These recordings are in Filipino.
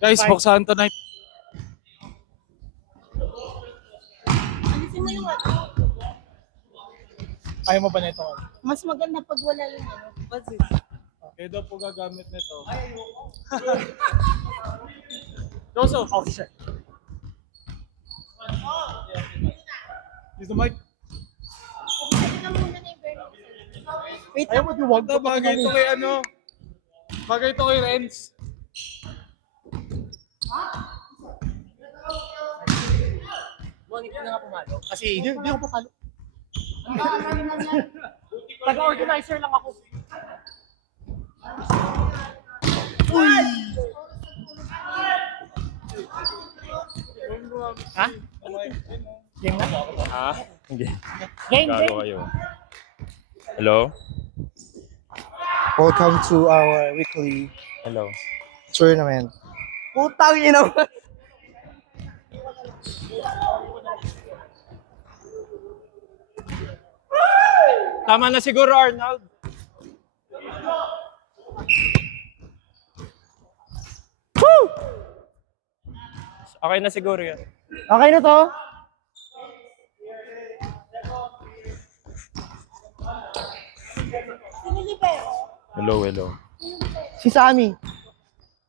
Guys, buksan tonight. Alisin mo yung ano. Ayaw mo ba nito? Mas maganda pag wala yung ano. Budget. Kayo daw po gagamit nito. Joseph! Oh, shit. Use the mic. Wait Ayaw lang. mo diwag na bagay ito kay ano? Bagay ito kay Renz. Monica na nga pumalo. Kasi, Hindi ako papalo. taga-organizer lang ako. Ha? Game na? Ha? Hindi. Game, Gago game. kayo. Hello? Welcome to our weekly Hello. tournament. Putang ina mo. Tama na siguro, Arnold. Woo! Okay na siguro yan. Okay na to? Hello, hello. Si Sammy.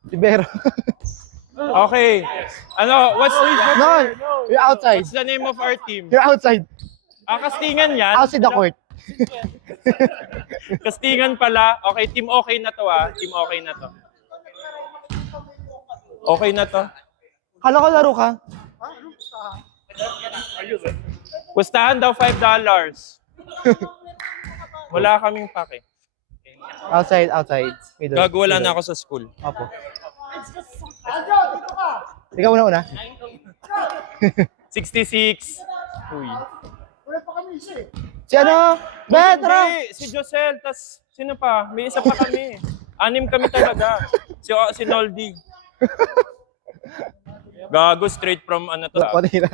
Si Vero. Okay. Ano, No, you're outside. what's the name of our team? You're outside. Kastingan yan. Outside the court. Kastingan pala. Okay, team okay na to Team okay na to. Okay na to. Kala ko laro ka. Pustahan daw $5. Wala kaming pake. Outside, outside. Middle. Gago, wala na ako sa school. Opo. Ikaw una. 66. Uy. Si ano? Betra! Hindi, si Josel, tas sino pa? May isa pa kami. 6 kami talaga. Si Noldy. Gago, straight from ano to. Pati na.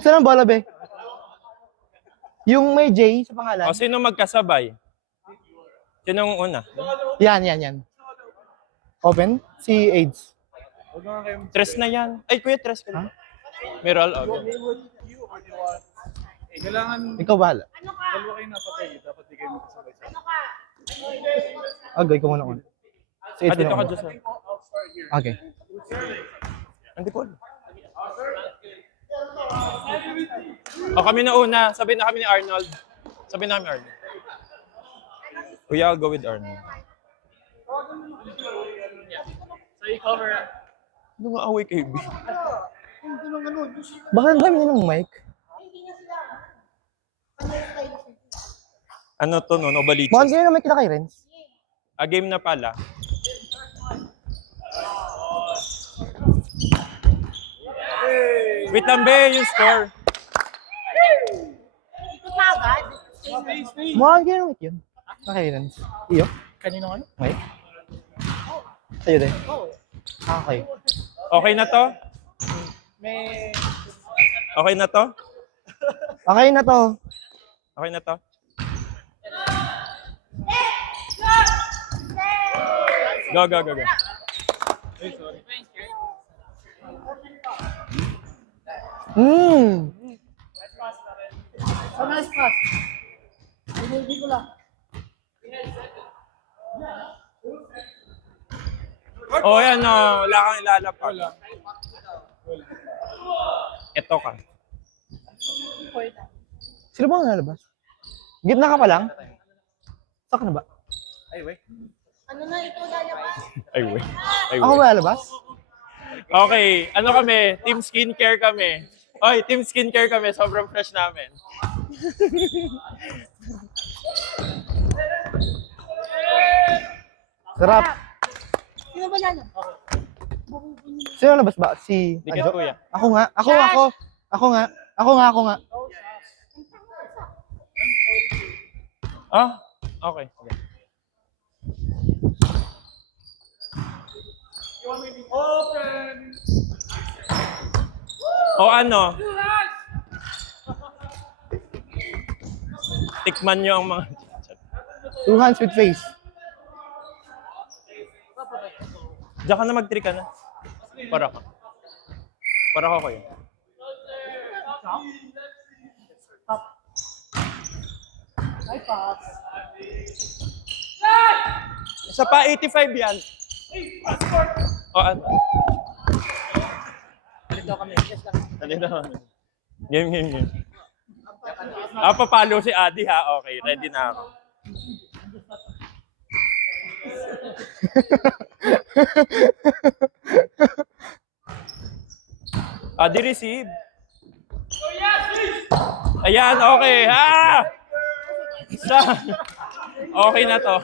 Saan ang bola, be? Yung may J sa pangalan? O, sino magkasabay? Sinong una? Yan. Open? Si AIDS. Tres na yan. Ay, kuya, tres ka na. Meral, okay. Kailangan Ikaw bahala. dalawa kayo napatay. Dapat di kayo magkasabay. Agay ko muna una. Si AIDS Dito ka, muna. Josel. Okay. Hindi ko. O, kami na una. Sabihin na kami ni Arnold. Sabihin na kami Arnold. Kuya, I'll go with Arnold. So, i-cover. Ano nga away kay B? Baka ang dami nilang mic. Ano to, no? Novaliches. Baka ganyan na mic kita kay Renz. Game na pala. Wait lang, be, yung score. Ikot na agad. Baka ganyan na mic yun. Na kay Renz. Iyo? Kanino ano? Mic? Sa'yo din? Okay. Okay na to? May... Okay na to? Okay na to. Okay na to? Go, go, go, go. Nice pass. Hindi ko lang. Oh, yan, no. Wala kang ilalapag. Ito ka. Sino ba ang lalabas? Gitna ka pa lang? Sak na ba? Ano na ito lalabas? Ay, wait. Ay, Ako wait. ba lalabas? Okay, ano kami? Team skincare kami. Oy, team skincare kami. Sobrang fresh namin. Sarap. Sino ba lalabas? Sino lalabas ba? Si... Dikat, kuya. Ako nga. Ako nga. Ah, okay. Okay. Open! O ano? Tikman nyo ang mga... Two hands with face. Diyan ka na mag-3 ka na. Para ka. Para ka kayo. High pass. Isa pa, 85 yan. O, ano? Dito kami. Yes lang. Dito. Game. Papalo si Adi ha. Okay, ready na ako. Adi receive. Ayan, okay. Ha! Okay na to.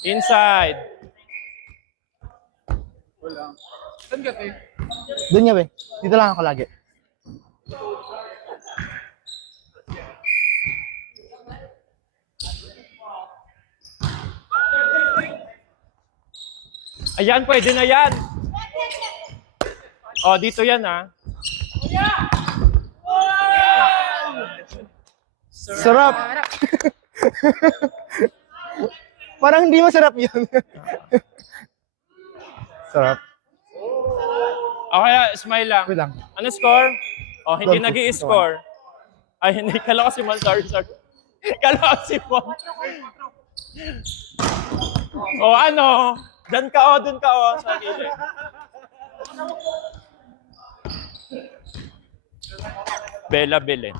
Inside. Wala. Saan ka, Tay? Doon nga, be. Dito lang ako lagi. Ayan, pwede na yan. Oh, dito yan ha. Sarap! Parang hindi masarap yun. Sarap. Okay, smile lang. Wait lang. Ano score? Oh, hindi Don't push. nag-i-score. Ay, hindi. Kala ko si Mon. Sorry. Kala ko si Mon. Oh, ano? Dun ka o. Sa gilid. Bella Belen.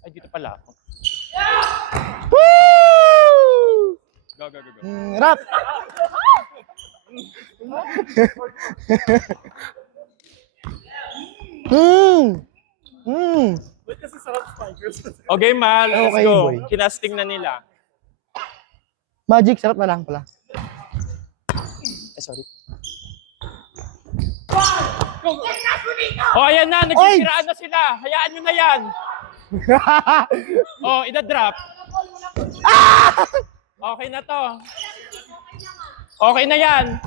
Ay, dito pala ako. Woo! Go. Rap! Ba't kasi sarap spikers? Okay, Mal. Let's Okay, go. boy. Kinasting na nila. Magic, sarap na lang pala. Sorry. Oh, ayan na. Nagsisiraan na sila. Hayaan nyo na yan. Oh, ida-drop. Okay na to. Okay na yan.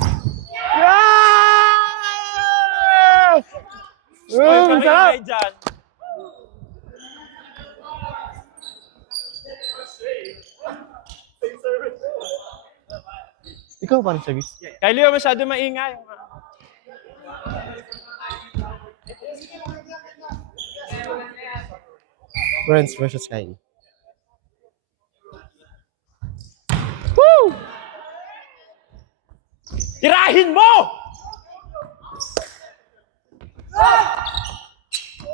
Sarap! Kayo dyan. Ikaw pa rin service. Kylie, masyado maingay. Friends versus Kylie. Woo! Tirahin mo!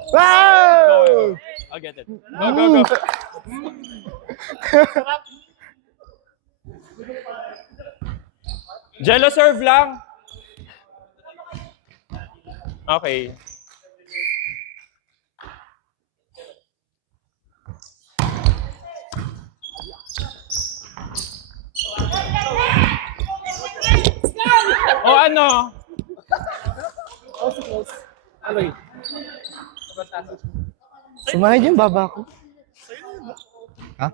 Wow! I'll get it. Go. Jello serve lang. Okay. O ano? Aloy. Sumahid yung baba ko. Ha?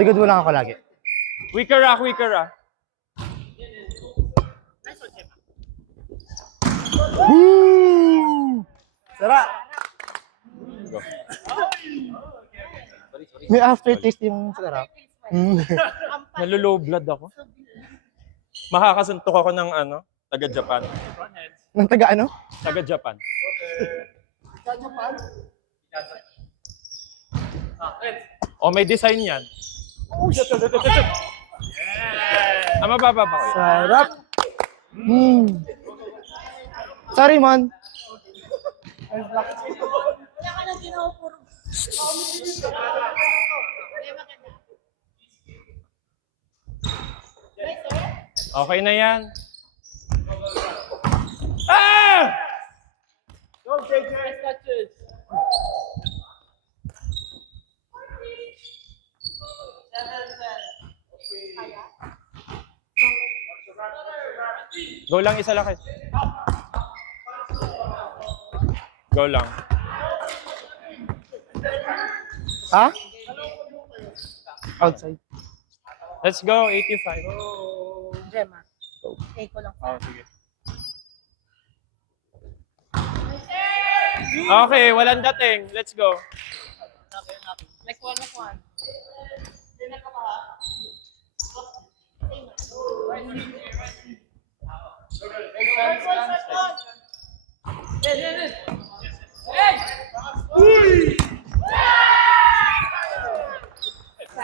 Likod mo lang ako lagi. Weaker ah. Woo! Sarap! Go. May aftertaste yung sarap. Nalulow blood ako. Makakasuntok ako ng taga-Japan. Nang taga ano? Taga-Japan. Oh, may design yan. Mababa pa ko yun. Sarap! Sorry, Mon. Wala ka nang ginawa puro. Okay na yan. Ah! Go, JJ. Nice touches. Go lang, isa lang. Go lang. Ha? Outside. Let's go, 85. Gemma. Take ko lang. Oh, sige. Okay, walang dating. Let's go. Like one.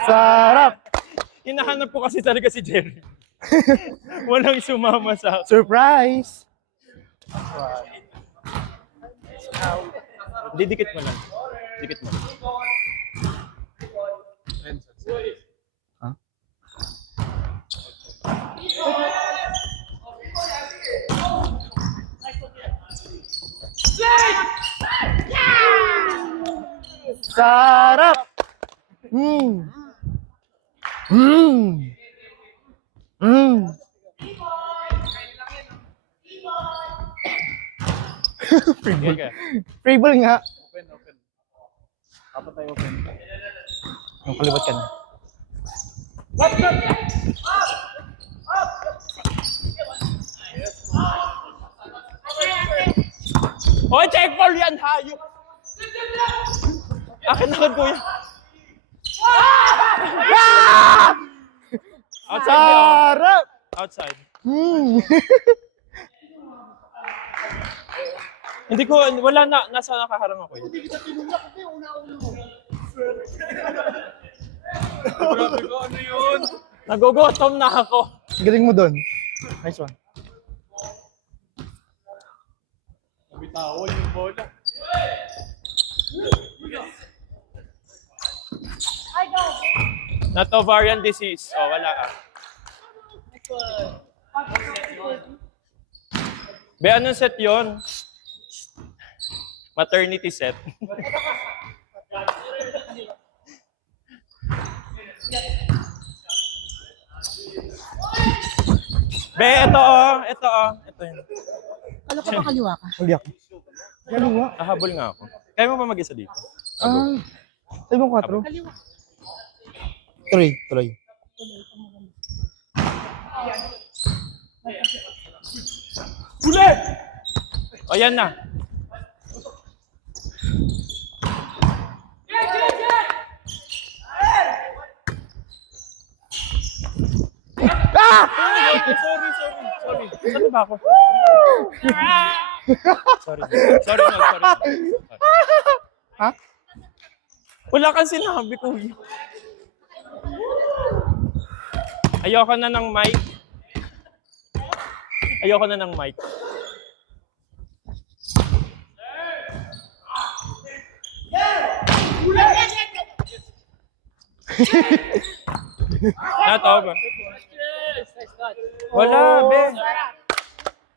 Sarap! Hinahanap ko kasi talaga si Jerry. Walang sumama sa akin. Surprise! Didikit mo lang. Dikit mo. Huh? Sarap! Mm. Mm. Mm. Okay. Free ball nga. Open. Dapat tayo open. Yung kaliwat ka na. Hoy, check ball yan, hayop! Akin agad, kuya. Outside ba? Sarap! Outside. Mm. Hindi ko, wala na, nasa nakaharang ako yun. Grabe ko, ano yun? Nagugutom na ako. Galing mo doon. Nice one. Bitawan yung bola. Not ovarian disease. Oh, wala ah. Be, anong set yun? Maternity set. Be, ito oh. Ito oh. Ito yun. Ano ka pa kaliwa ka? Hindi ako. Galing nga. Nahabol nga ako. Kaya mo pa mag-isa dito? Ah. Sabi mo 4. Kaliwa. Tuloy. Uli! O, yan na. Sorry. Ano ba ako? Sorry. Ha? Wala kang sinabi ko. Ayoko na ng mic. Not over. Wala, be.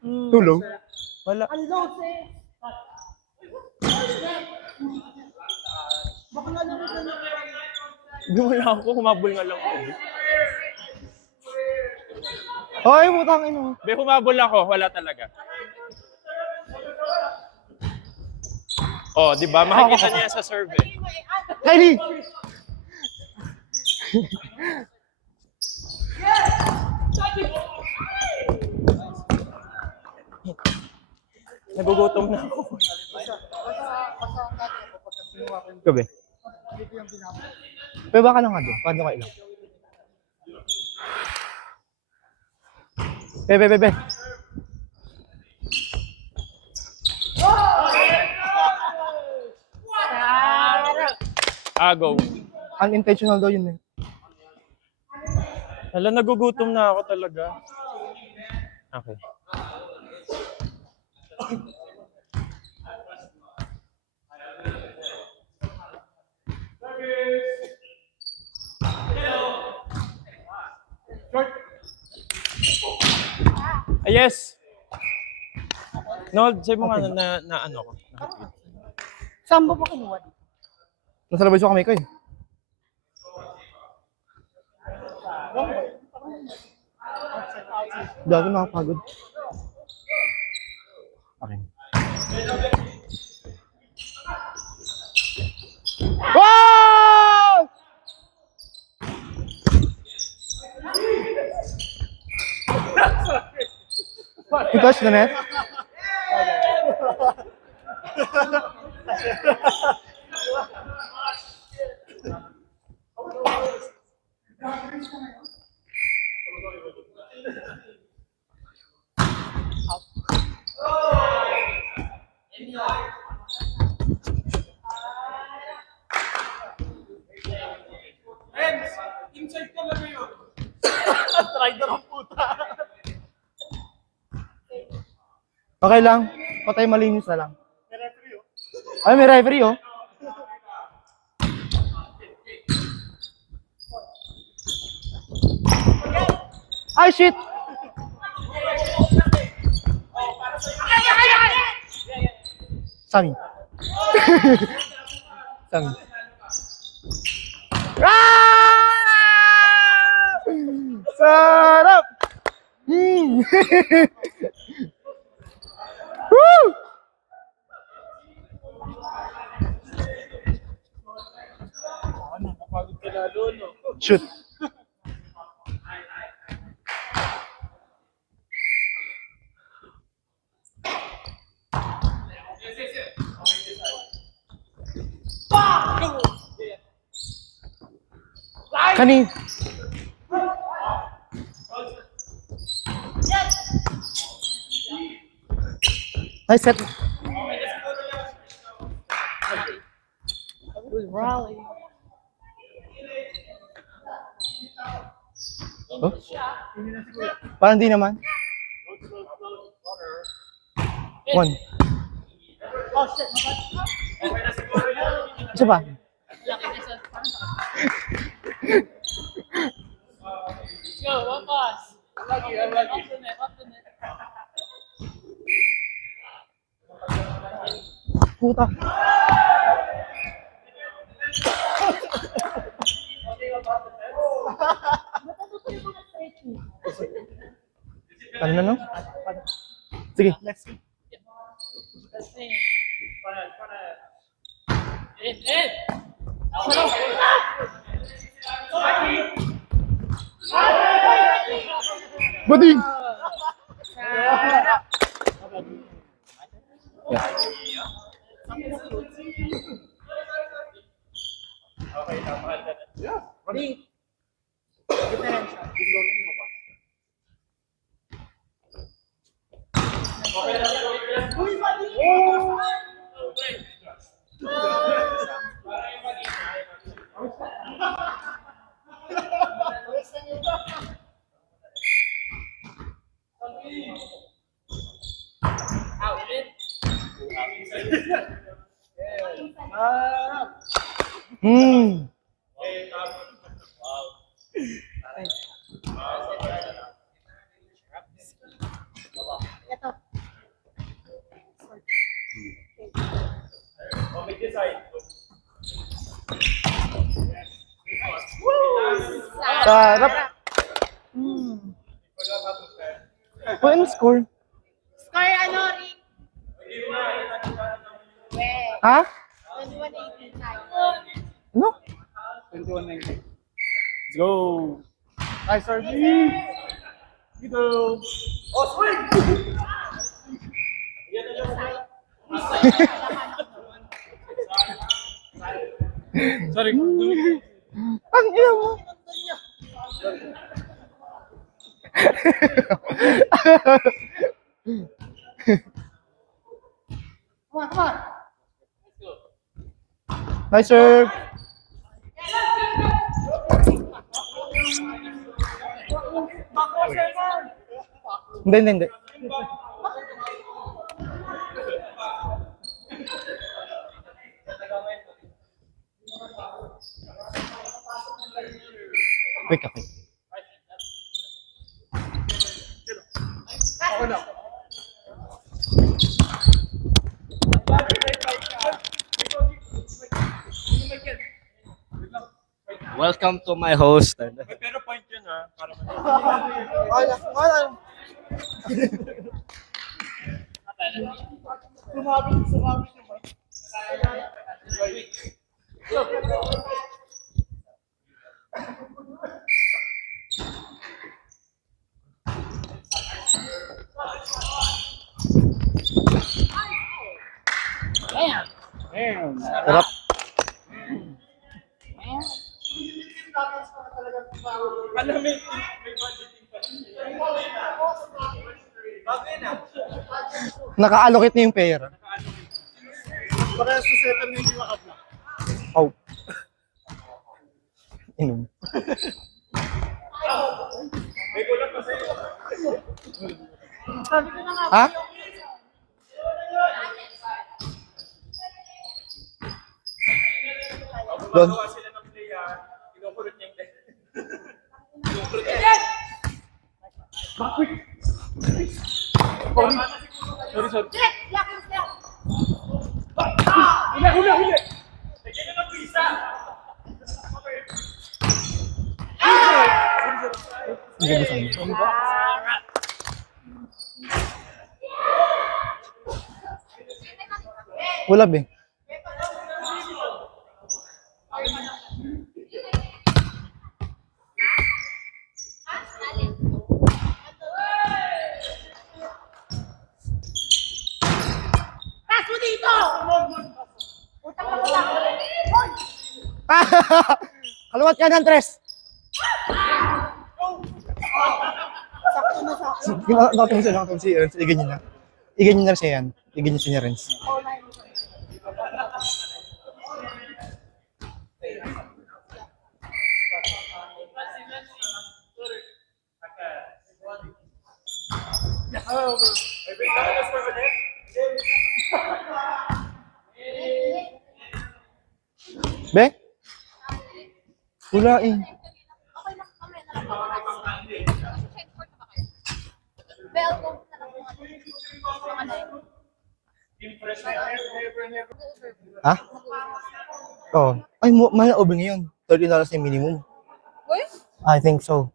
Tulong. Wala. Ang low, sis. Baka nga naman na Wala ako, humabol nga lang ako. Hoy, putang ina mo. Be, humabol ako, wala talaga. Oh, di ba? Makikita niya sa survey. Kylie! Nagugutom na ako. Gabi. Pero baka na nga doon. Paano ka ilang? Be. Go. Unintentional daw yun eh. Hala, nagugutom na ako talaga. Okay. Yes. No, sabi mo nga na ano ko. Saan ba kinuha? Nasa labas yung kamay ko eh. Dati nakapagod. Okay. Wow! touch the net? Inside talaga yun. Rider ang puta. Okay lang. Patay malinis na lang. Ay, may referee oh. Ay, shit! Sami. Sami. Ah! Sarap! Woo! Nakapagod ka lalo, no? Shoot. Kani. Nice set. Rally. Oh? Parang di naman. One. Isa pa. Go, one pass. Unlucky. Off the net. Puta. Ano na no? Sige. In. Bading! Hmm. Ito. Sarap. Ano score? Score ano, Rick? Ha? 21-18. Ano? 21-19. Let's go. Nice service. Dito. Oh, swing! Sorry. Ang ina mo. Come on. Nice serve. Hindi. Quick. Welcome to my host. Pero point yun ha. Para Sumabit. Sarap. Naka-allocate na yung pera. Para sa setter na hindi makapla. Oh. Inom. Sabi ko na nga. Ha? Doon. Sorry, sorry. Lock and step. Huli! Ang gabi sa inyo. Wala be. Pass mo dito! Utang mo lang. Kaluwat ka ng tres. Sakto na sakto. Nakatulong si Renz. Iganyan na. Iganyan na siya yan. Iganyan siya ni Renz. Be? Wala eh. Okay lang, mamaya na lang. Bell, go na lang. Ha? Oo. Ay, mahal na over ngayon. $30 na yung minimum. Uy? I think so.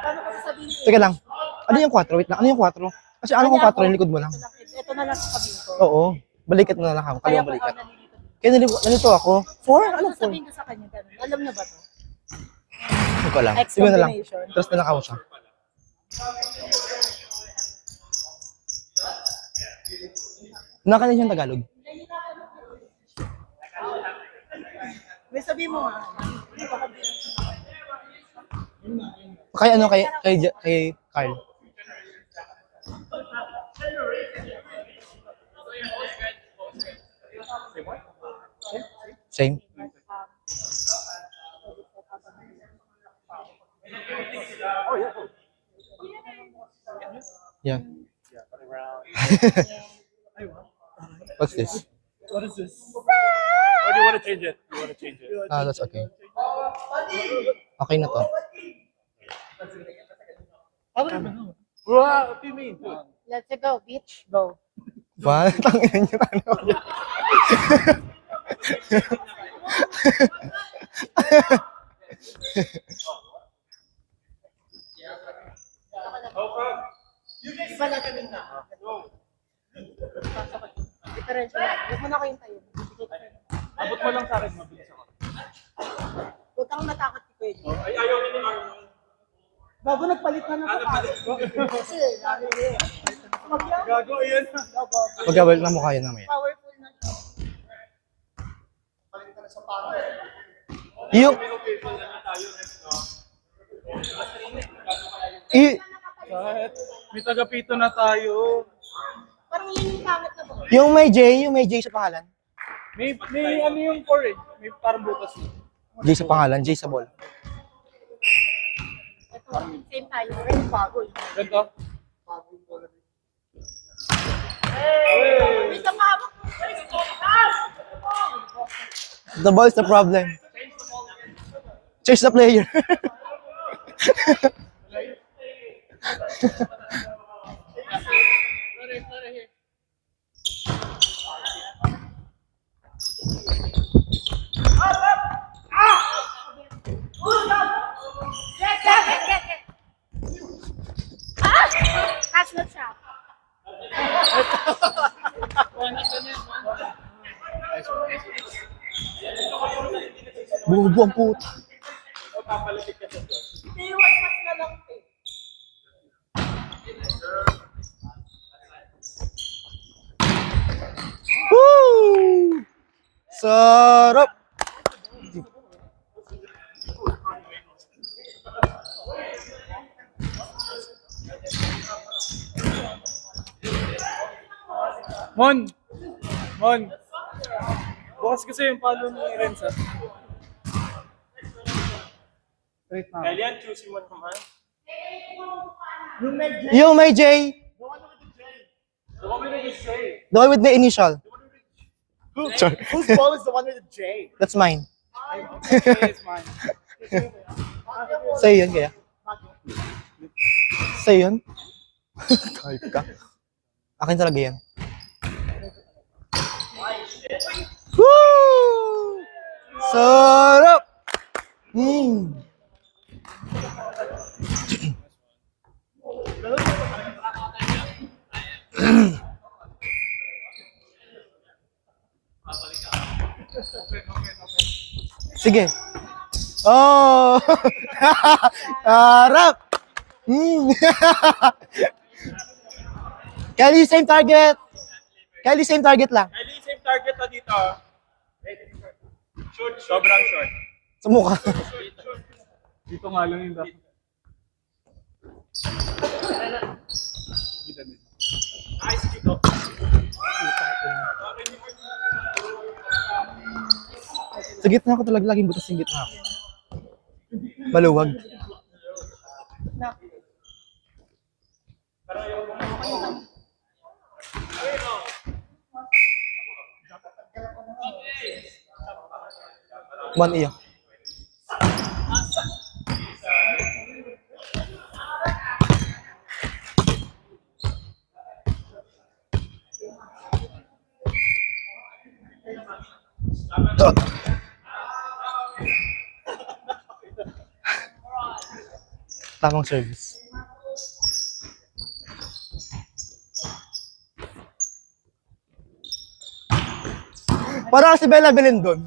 Paano ko sasabihin ko? Teka lang. Ano yung 4? Wait lang. Ano yung 4? Kasi ano kung 4 yung likod mo lang? Ito na lang sasabihin ko. Oo. Balikat na lang ako. Kaya Kaliwang ko balikat. nalilito. Kaya nalito ako. 4? Ano 4? Sasabihin ko sa kanya ganun. Alam na ba to? Hindi ko lang. X Sige na lang. combination. Trust na lang ako siya. Nakakanya siyang Tagalog. May sabihin mo nga. Kay ano, kay Kyle. Same. Yeah. What's this? What is this? Or do you want to change it? You want to change it? Ah, that's okay. Okay na to. Wow, what do you mean? Let's go, bitch. Go. Ba? Tangin niyo ano? Iba natin din na. Differential lang. Huwag mo na ko yung tayo. Abot mo lang sa akin, mabilis ako. Huwag kang matakot si Kuya. Ay, ayaw ni Arnold. Bago nagpalit ka na sa tayo. Kasi, lalo yun. Gago, ayan. Pagkabalik na mukha yun namaya. Powerful na siya. Yung... Kahit may taga-pito na tayo. Parang yun yung pangit na ba? Yung may J sa pangalan. May ano yung 4 eh. May parang butas eh. J sa pangalan, J sa ball. Ito, same tayo. Pero bago yun. Ganito? Wait, ang hawak. The ball is the problem. Change the player. Catch na siya. Bubo ang puta. Iwas mas na lang. Sarap! Mon! Mon! Bukas kasi yung palo ni Renza. Wait na. Kalian, choose mo naman. Yo, my J! The one with the initial. Sorry. Whose ball is the one with the J? That's mine. It's mine. Sa'yo yun, kaya? Sa'yo yun? Type ka. Akin talaga yan. Woo! Sarap! Sige. Oh! Sarap! Kelly, same target. Kelly, same target lang. Kylie, same target na dito. Short, sobrang short. Sa mukha. Dito nga lang yung dapat. Nice, dito. Sa gitna ko talaga laging butas yung gitna ko. Maluwag. One iya. Tamang service. Para si Bella Belendon.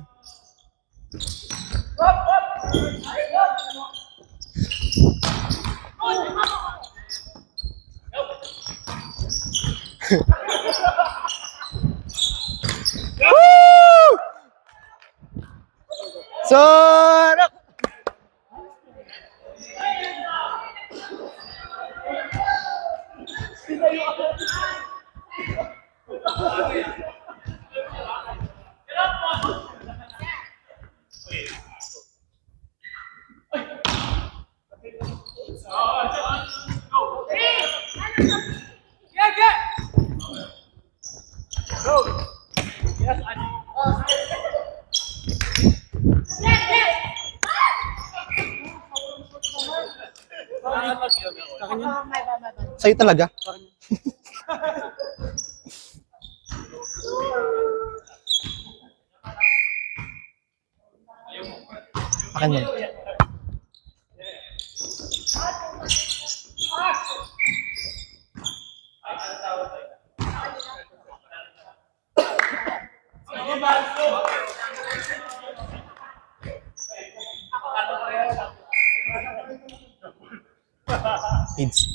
Woo! Sarap! Sa'yo talaga? Akin yan. Kids.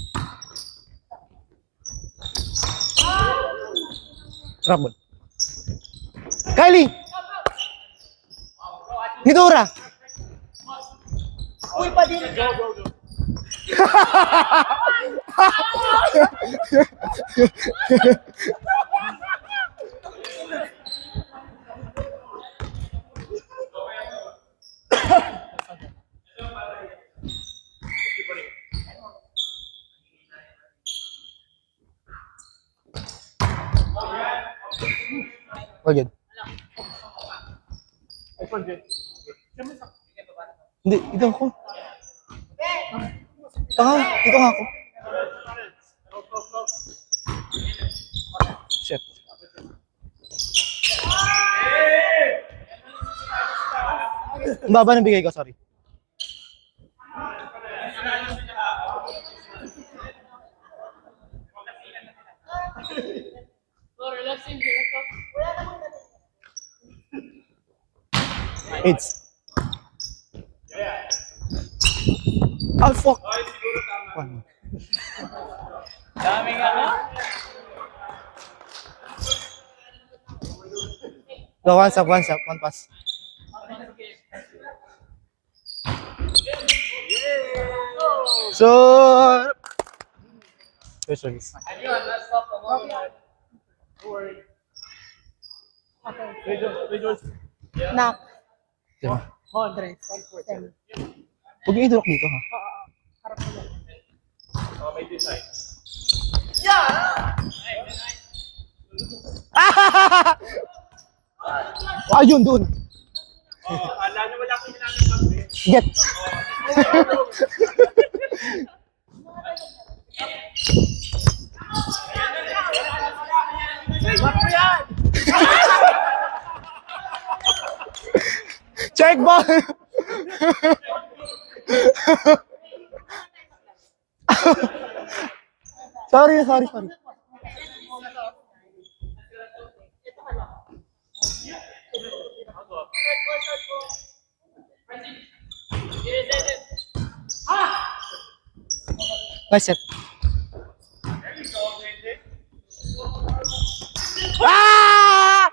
Trouble. Kylie! Nidora! Uy, pa din. All good. Hindi, ito ako. Ito nga ako. Shit. Ang baba ng bigay ko, sorry. So, relaxing, relax. It's. Oh, fuck. One. Daming ano? Go, one stop, one pass. So, sorry. Nak. Diba? 100. Huwag yung idulok dito, ha? Ah, yun, doon. Ala nyo wala akong ginagawa. Get. Check ball. sorry. Nice set. Ah!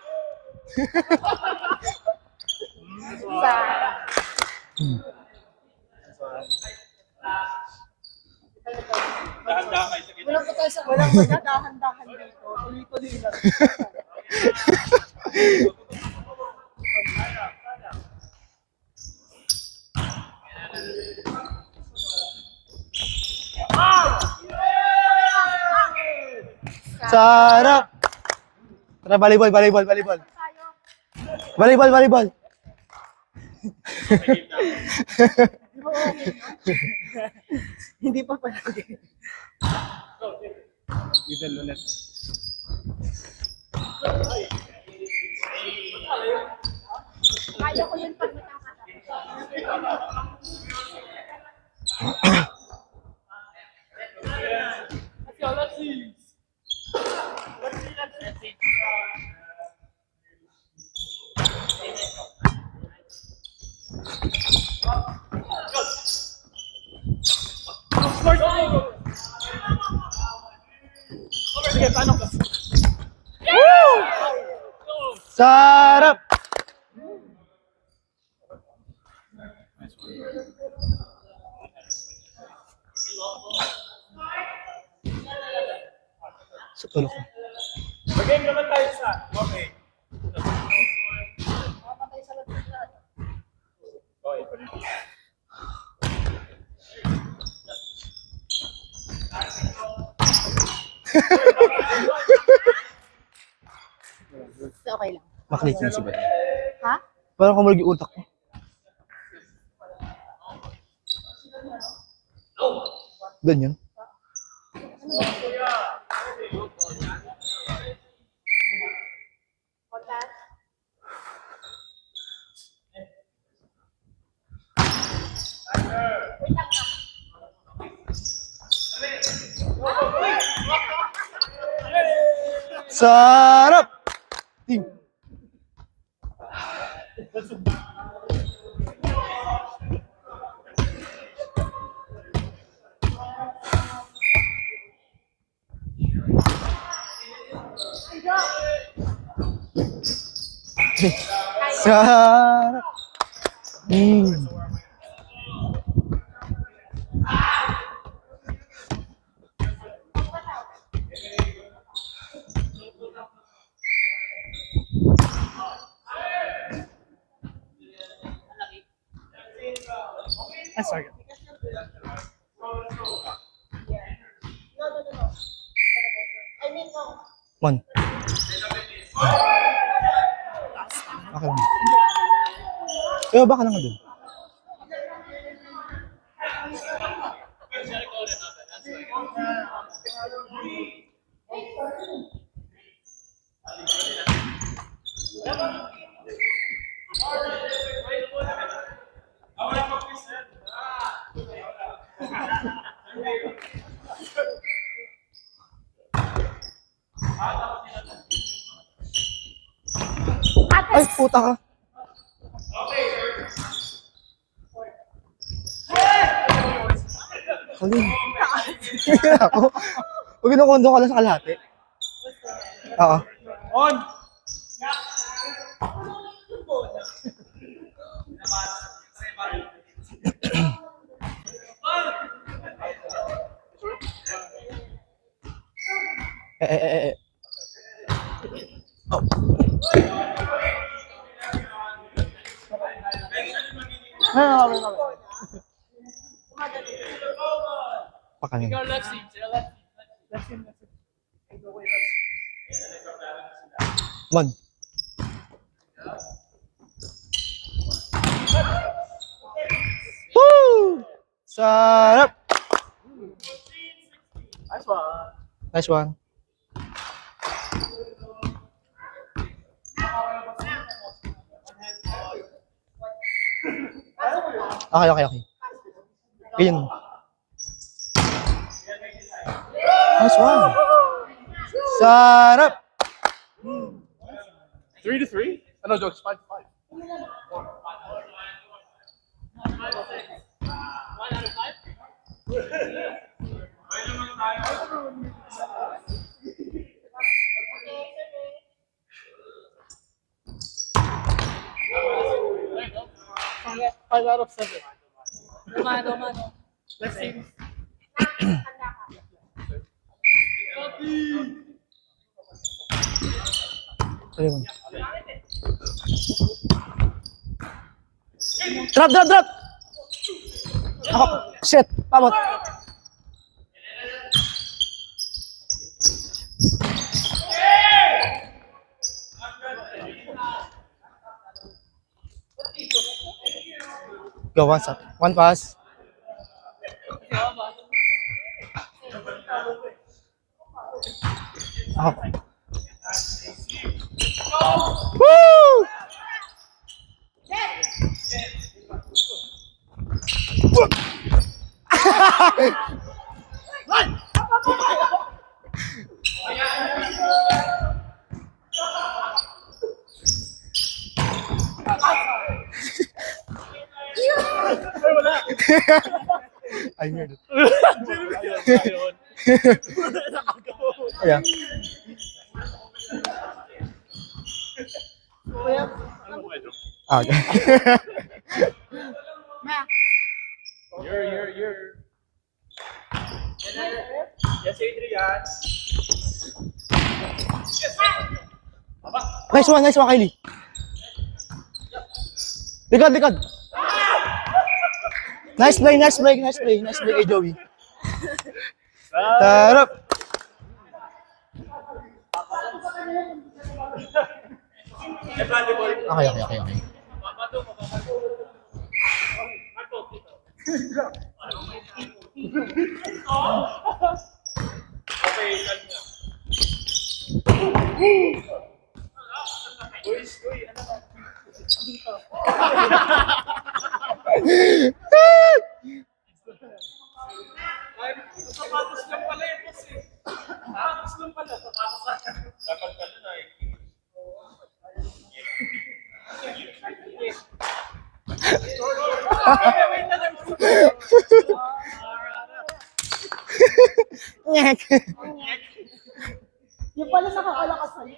Walang magdadahan-dahan dito. Tuloy-tuloy lang. Sarap. Tara, volleyball. Volleyball. Hindi pa palagi. Kaya ko yun pag matapos. Let's see. Sige, paano ka? Sarap. Sa tulog ko. Mag-game naman tayo sa. Okay. Okay lang. Makulit na si Ben. Ha? Parang kumulig yung utak ko. Ganyan. Sarap! Team. Sarap! Sorry. One. Okay lang. Kaya baka lang doon. Ay, puta ka. Kalin. Ako. Huwag kinukondo ka lang sa kalahati. Oo. On! Eh. Oh. Pakanin. Ikaw, Lexi. Sila Lexi. Man. Woo! Sarap! Nice one. Nice one. Okay. Ganyan. Nice one. Sarap! 3-3? No jokes, 5-5. Five out of 7. Mano. Lexi. Ayun. Drop! Ako, shit, pamot. Go, one pass. Ako. Woo! I heard it. Yeah. Okay. You're. Yes, Adrian. Nice one, Kylie. Likod. Nice play, kay Joey. Sarap. Okay. Sapatos lang pala yun kasi. Sapatos lang pala. Dapat pala na eh. Nyek. Yung pala nakakalakas sa'yo.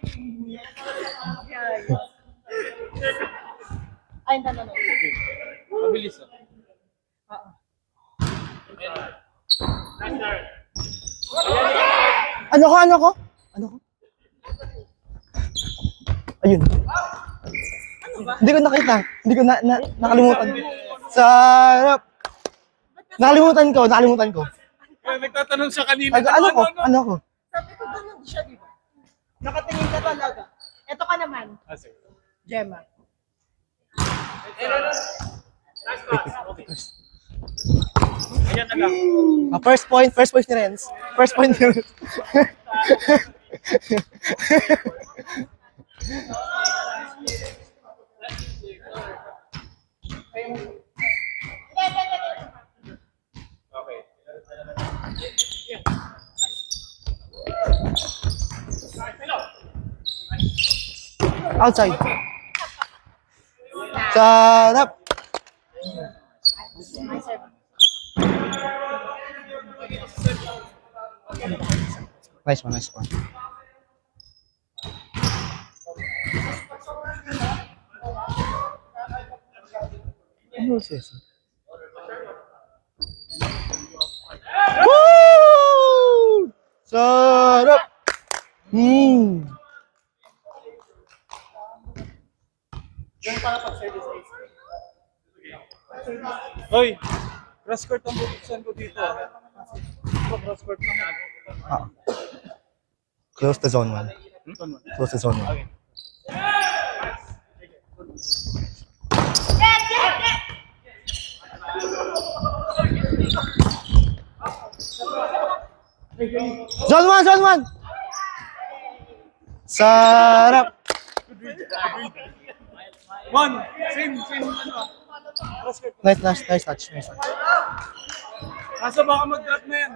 Ay, no. Mabilis ah. Ano ko? Ayun. Hindi ko nakita. Hindi ko nakalimutan. Sarap. Nakalimutan ko. Nagtatanong siya kanina. Ano ko? Sabi ko ganun siya, di ba? Nakatingin ka talaga. Ito ka naman. Gemma. Ayan na lang. First point ni Renz. Okay. Outside. Sarap. Nice one. Ano sis? Sarap! Hmm. Hoy, cross court ang bubuksan ko dito. Cross court lang yan. Close to zone 1. Close to zone 1. Zone 1, zone 1! Sarap! One, same ano. Cross court. Nice touch, nice touch, nice touch. Kaso baka mag-drop na yan.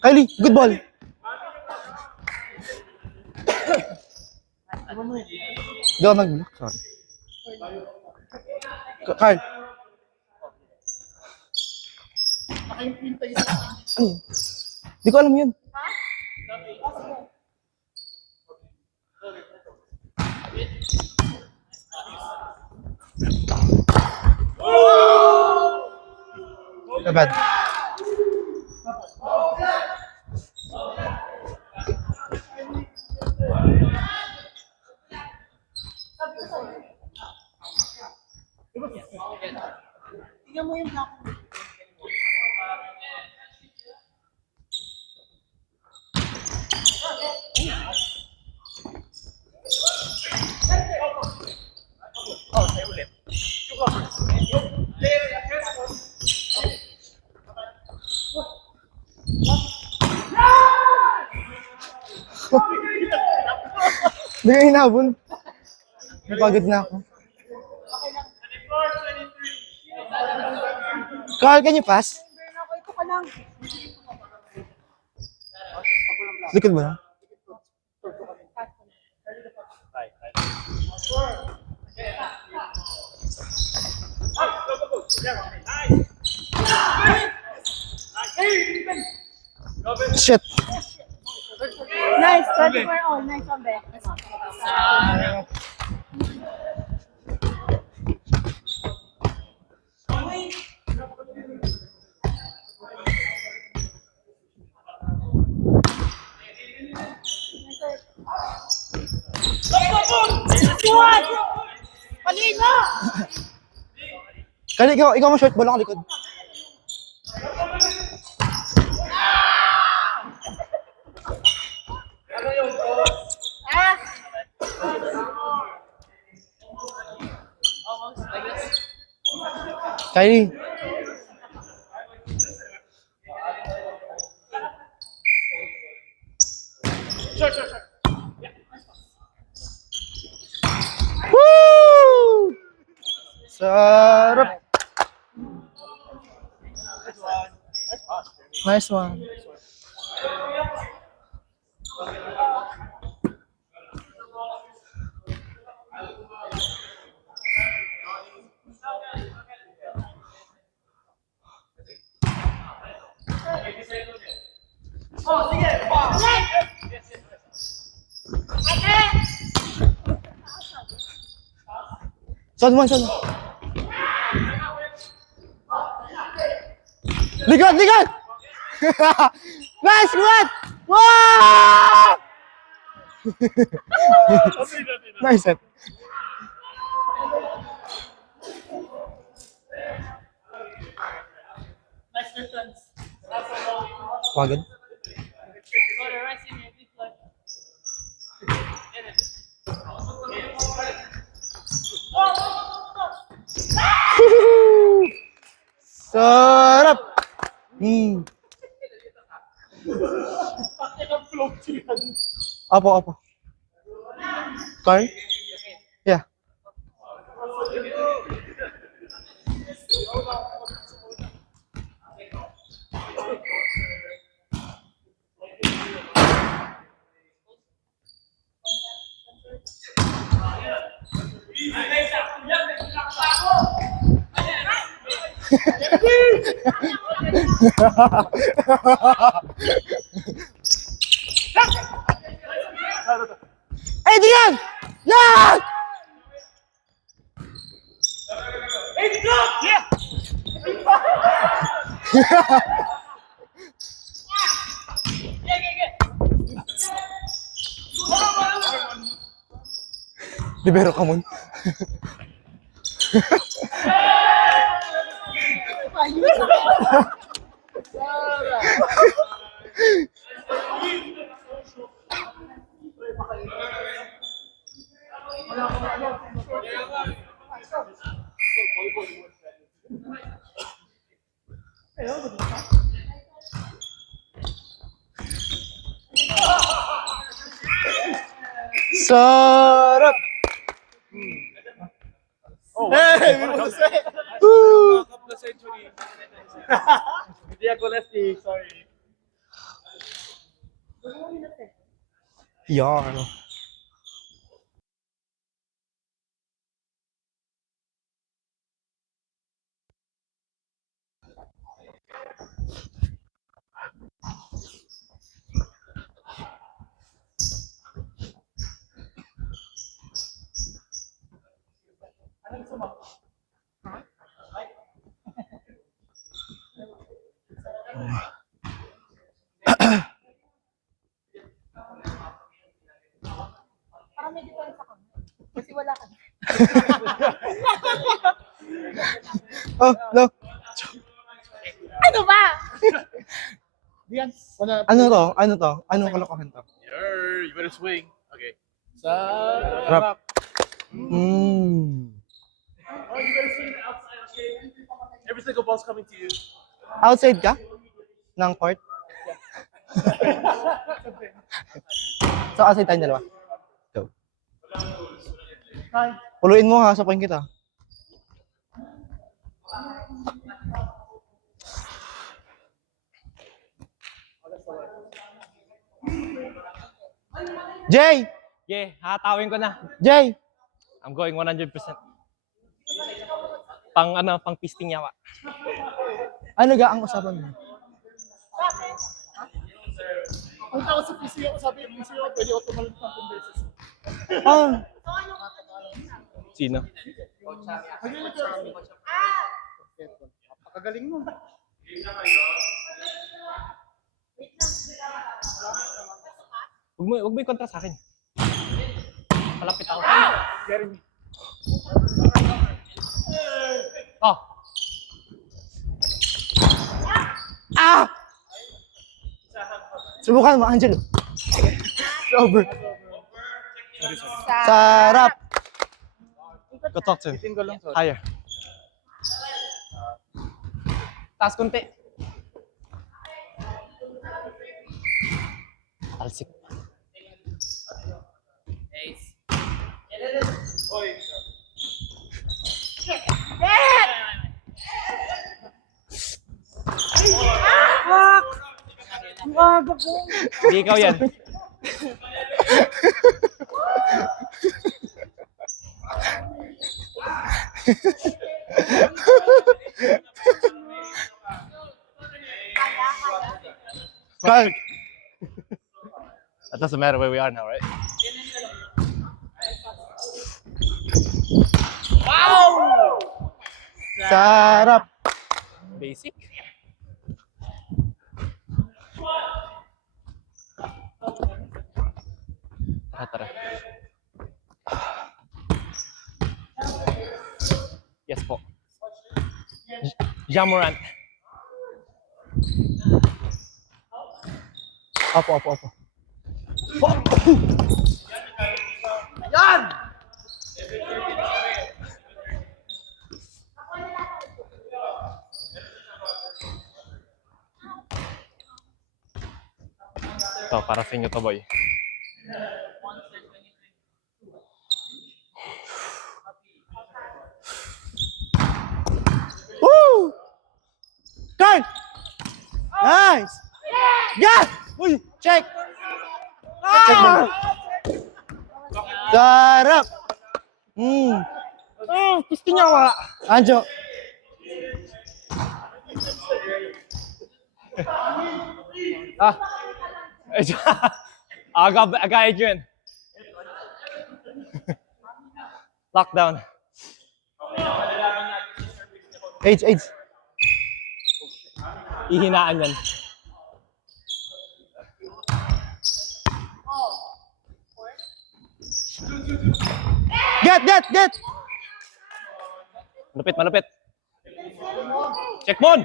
Kylie, good ball. Di ako nag-block, sorry. Carl. Ano yun? Di ko alam yun. Bad. Tingnan mo yung block. Hindi ko hinabol. Napagod na ako. Carl, can you pass? Ito ka lang. Likod mo lang. Shit. Nice, 24 all. Nice one, Beth. Palino! Kali, ikaw ang short ball ako likod. Ah! Kylie. Woo! Sarap. Nice one. Son one, son. Likod, likod! Nice one! Wow! Nice set. Nice distance. Pagod. Go to right in your deep left. Sarap! Apo, apo. Carl? Yeah. Eh, di yan! Yan! Libero ka mun. Sarap! Hey, Woo! Up the century. Hindi ako lefty, sorry. Yan. Parang may depensa ka. Kasi wala ka. Oh, no. Ano ba? Ano to? Ano to? Anong kalokohan to? You better swing. Okay. Rap. Mm. Oh, you better swing outside, okay? Every single ball's coming to you. Outside ka? Ng court? So, outside tayong dalawa. Go. Puluin mo ha, sapain kita. Jay! Yeah, hatawin ko na. Jay! I'm going 100%. Pang pisting yawa. Ano ga ang usapan mo? Kung ako sa PCO, sabi yung PCO, pwede ako tumalit ng 10 beses. Ah, Sino? Pakagaling mo. Huwag mo i-kontra sa akin. Palapit ako. Jeremy. Oh, ah! Subukan mo, Angelo. Over. Sarap. go talk to him. Bitin ko lang, sorry. Higher. Taas konti. Talsik. Hindi ikaw yan. Kalk. That doesn't matter where we are now, right? Sarap. Basic. Tara. Yes po. Jamorant. Opo. Ito, para sa inyo to, boy. Woo! Kalk. Nice. Yeah! Uy, check. Check mo. Sarap. Gusto niya wala. Anjo. Ah. Aga Adrian. Lockdown. AIDS. Ihinaan yan. Get! Malupit. Check ball!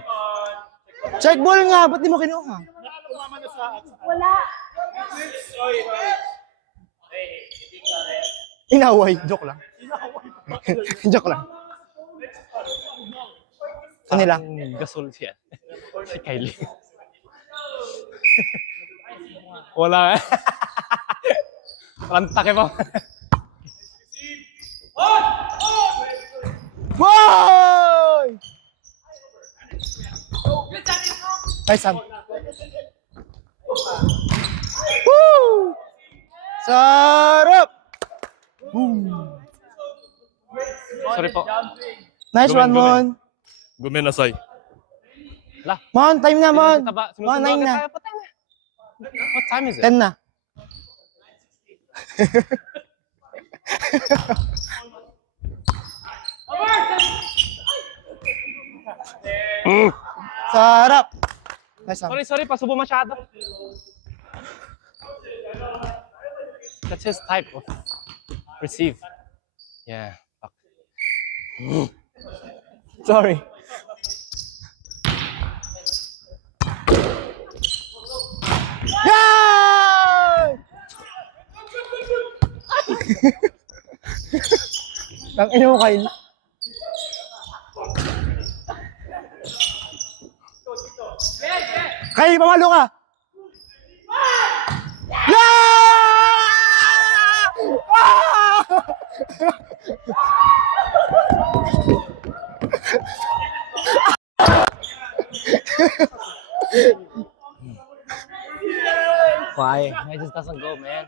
Check ball nga, ba't di mo kinuha? Wala. Inaway, joke lang. Joke lang. Kanila. Gasol siya. Si Kylie. Wala. Walang take pa. Boy! Nice, Sam. Woo! Sarap! Sorry po. Nice one, Mon. Gumenasay. La. Mon, time na, Mon. Mon, 9 na. What time is it? 10 na. Sarap! Nice, Sam. Sorry, pasubo masyado. That's his type of receive. Yeah. Fuck. Sorry. Yay! Tang ina mo, Kyle. Kyle, pamalo ka! Yeah! Ah! Why? It just doesn't go, man.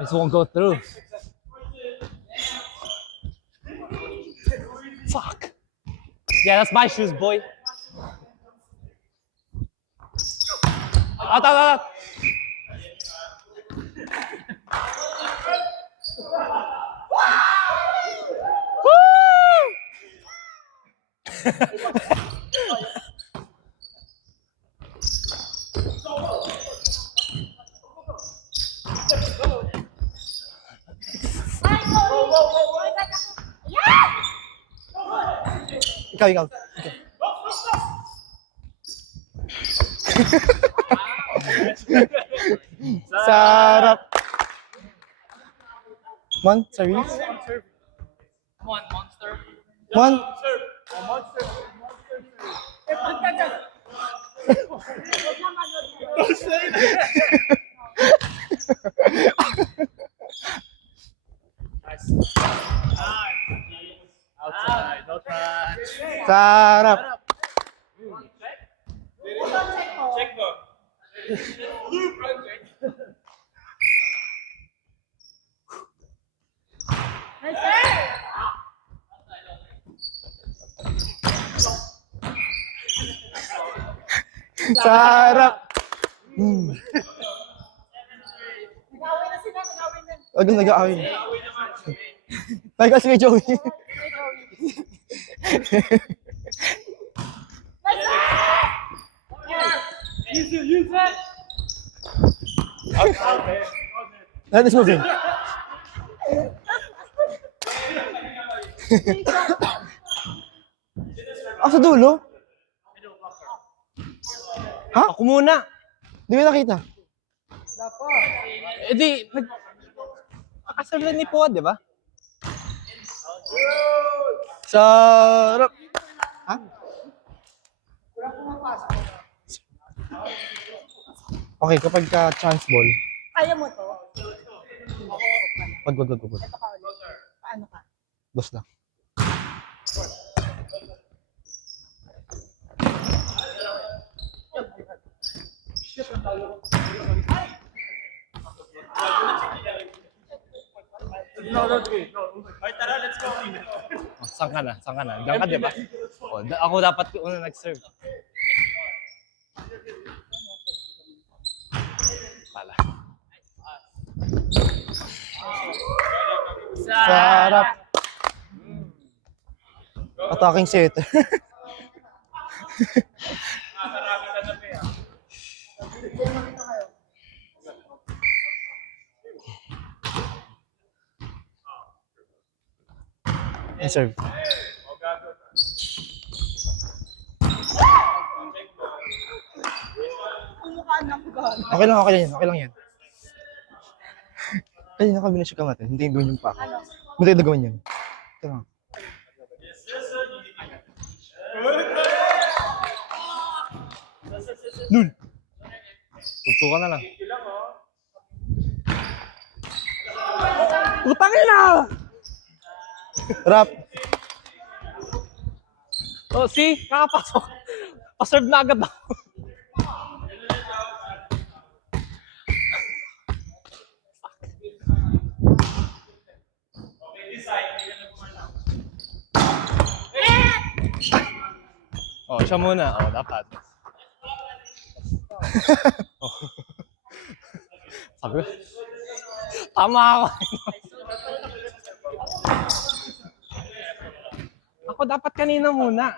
It just won't go through. Fuck. Yeah, that's my shoes, boy. Out. Ikaw. Sarap. Mon, service? Come on, monster. Mon. Outside, no touch. Sarap. Check mo. Sarap. Nag-away na sila. Huwag yung nag-aaway. May kasi kay Joey. Use it. That is moving. Sa dulo? Ha? Ako muna. Di ko nakita. Eh di, nakasalan ni Po, di ba? Sarap. Ha? Okay, kapag ka chance ball, Kaya mo to? wag. Ito ka ulit. Paano ka? Dos lang. Ay, tara, let's go. Saan ka na? Diyan ka, di ba? Ako dapat yung una nag-serve. Sarap. Attacking setter. Serve. Kumukhaan ako gano'n. Okay lang yan. Okay lang yan. Kanina ka binasya ka natin. Hindi yung gawin yung pack. Hindi na gawin yan. Ito lang. Lul. Tutukan na lang. Utangin na! Rap. Oh, see? Kakapasok. Paserve na agad ako. Oh, siya muna. Oh, dapat. Oh. Sabi ko, tama ako. Ako dapat kanina muna.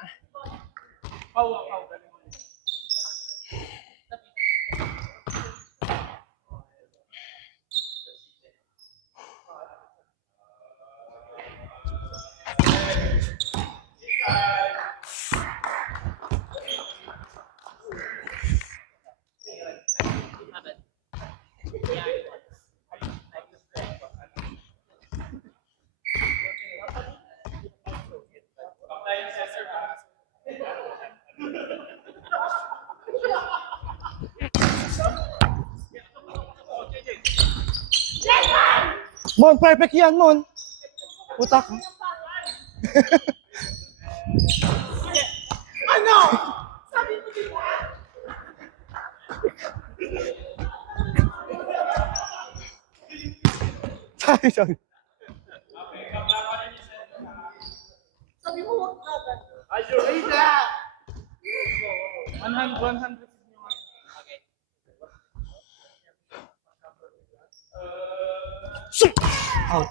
Mon, perfect yan, Mon. Utak. Ano? Sabi mo di ba? Sorry. Sabi mo huwag agad. 100. Out.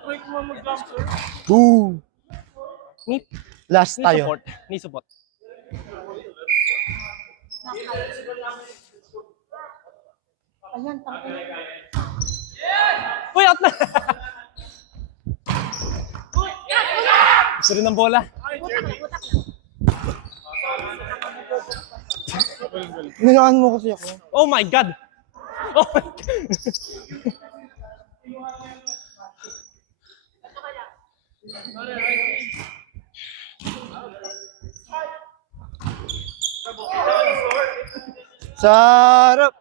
Try ko mag-jump, sir. Boom. Need, Last need tayo. support. Need support. Ayan, tangin. Uy, out na! Gusto rin ng bola. Nilaan mo kasi ako. Oh my God! Oh my God! Sarap.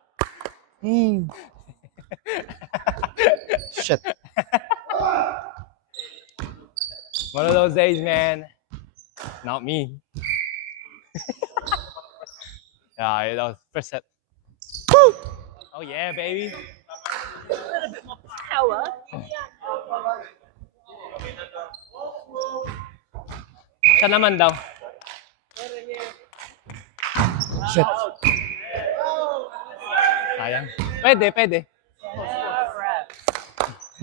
Shit. One of those days, man. Not me. Yeah, that was first set. Oh yeah, baby. Power. Siya naman daw. Shit. Sayang. Pwede.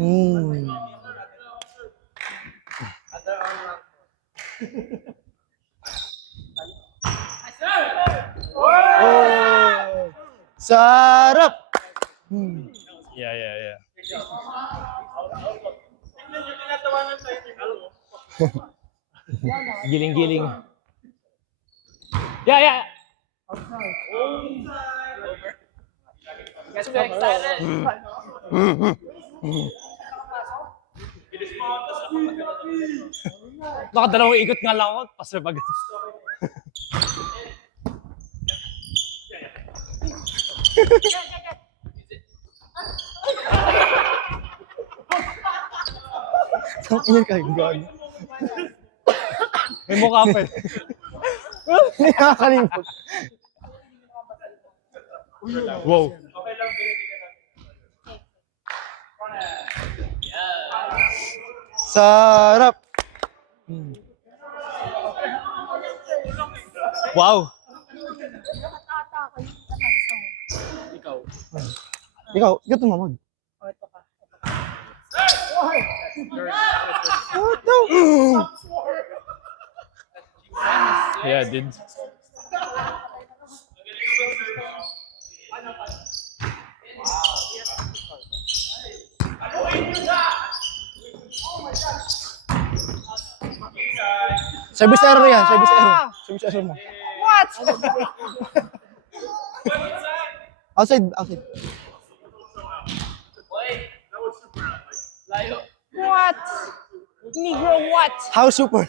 Oh. Sarap. Yeah. Giling-giling. Yeah. Guys, we're excited. Nakadalawang ikot nga lang ako. Paserve agad. Tangin kayo, gano'n. May mukha pa eh. Nakakalimot. Wow. Sarap. Wow. Ikaw, ikaw tumamag. O, ito ka. Yeah, dude. Service error yan. Service error. Service error mo. What? Outside. Outside. What? Negro what? How super?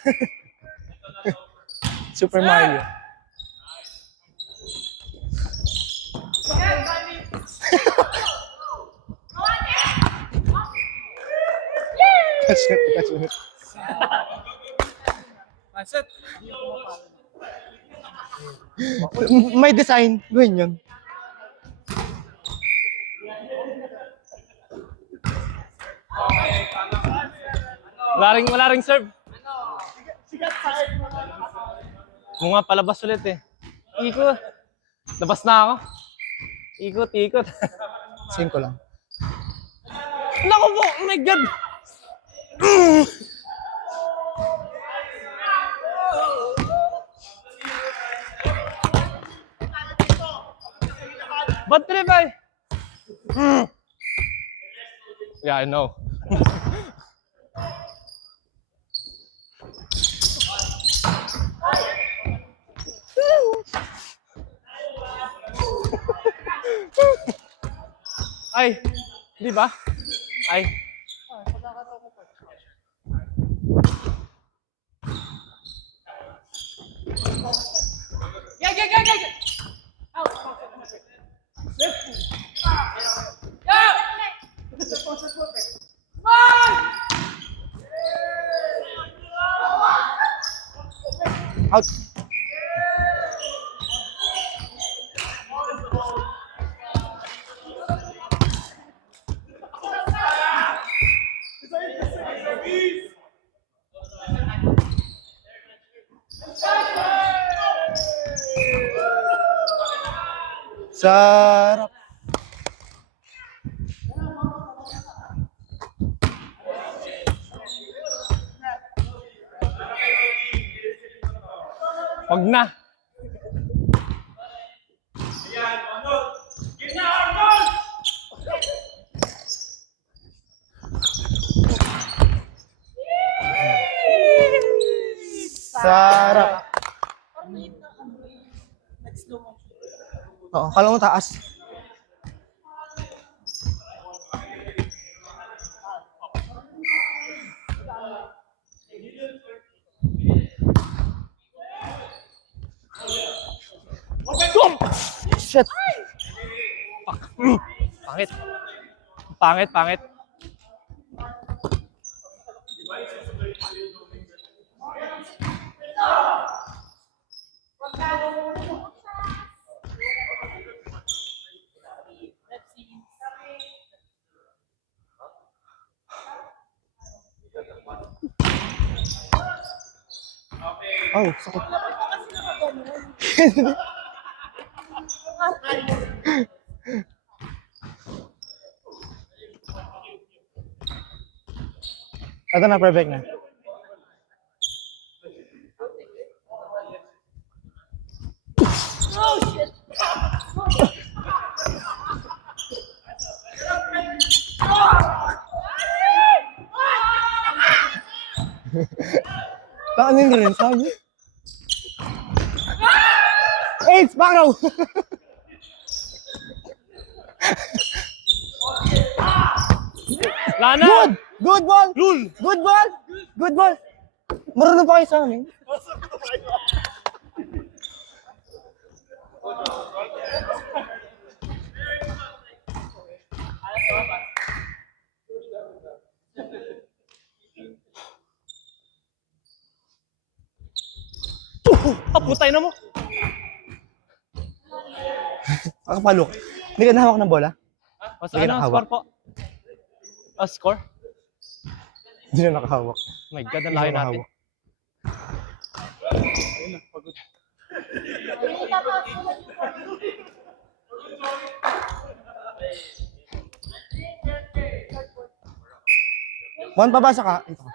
Super Mario. Catch it, catch it. Mindset. May design. Gawin yun. Wala ring serve. Oo nga, palabas ulit eh. Ikot. Labas na ako. Ikot. 5 lang. Naku po! Oh my God! Bad trip ay! Yeah, I know. Ay, di ba? Ay. Out. Sarap. Wag na. Sarap. Oo, kala mo taas. Shit. Pangit. Oh, sakit. Ito na, perfect na. Taanin rin, sabi. It's back row! Lana! Good! Good ball! Good ball! Good ball! Marunong pa kayo sa amin. Putay na mo. Kakapalo ka. Hindi ka nahawak ng bola? Mas Sige, ano ang nakahawak. score po? Score? Hindi na nakahawak. Oh my God, ang Hindi laki na natin. nakahawak. Juan, pabasa ka. Ito ka.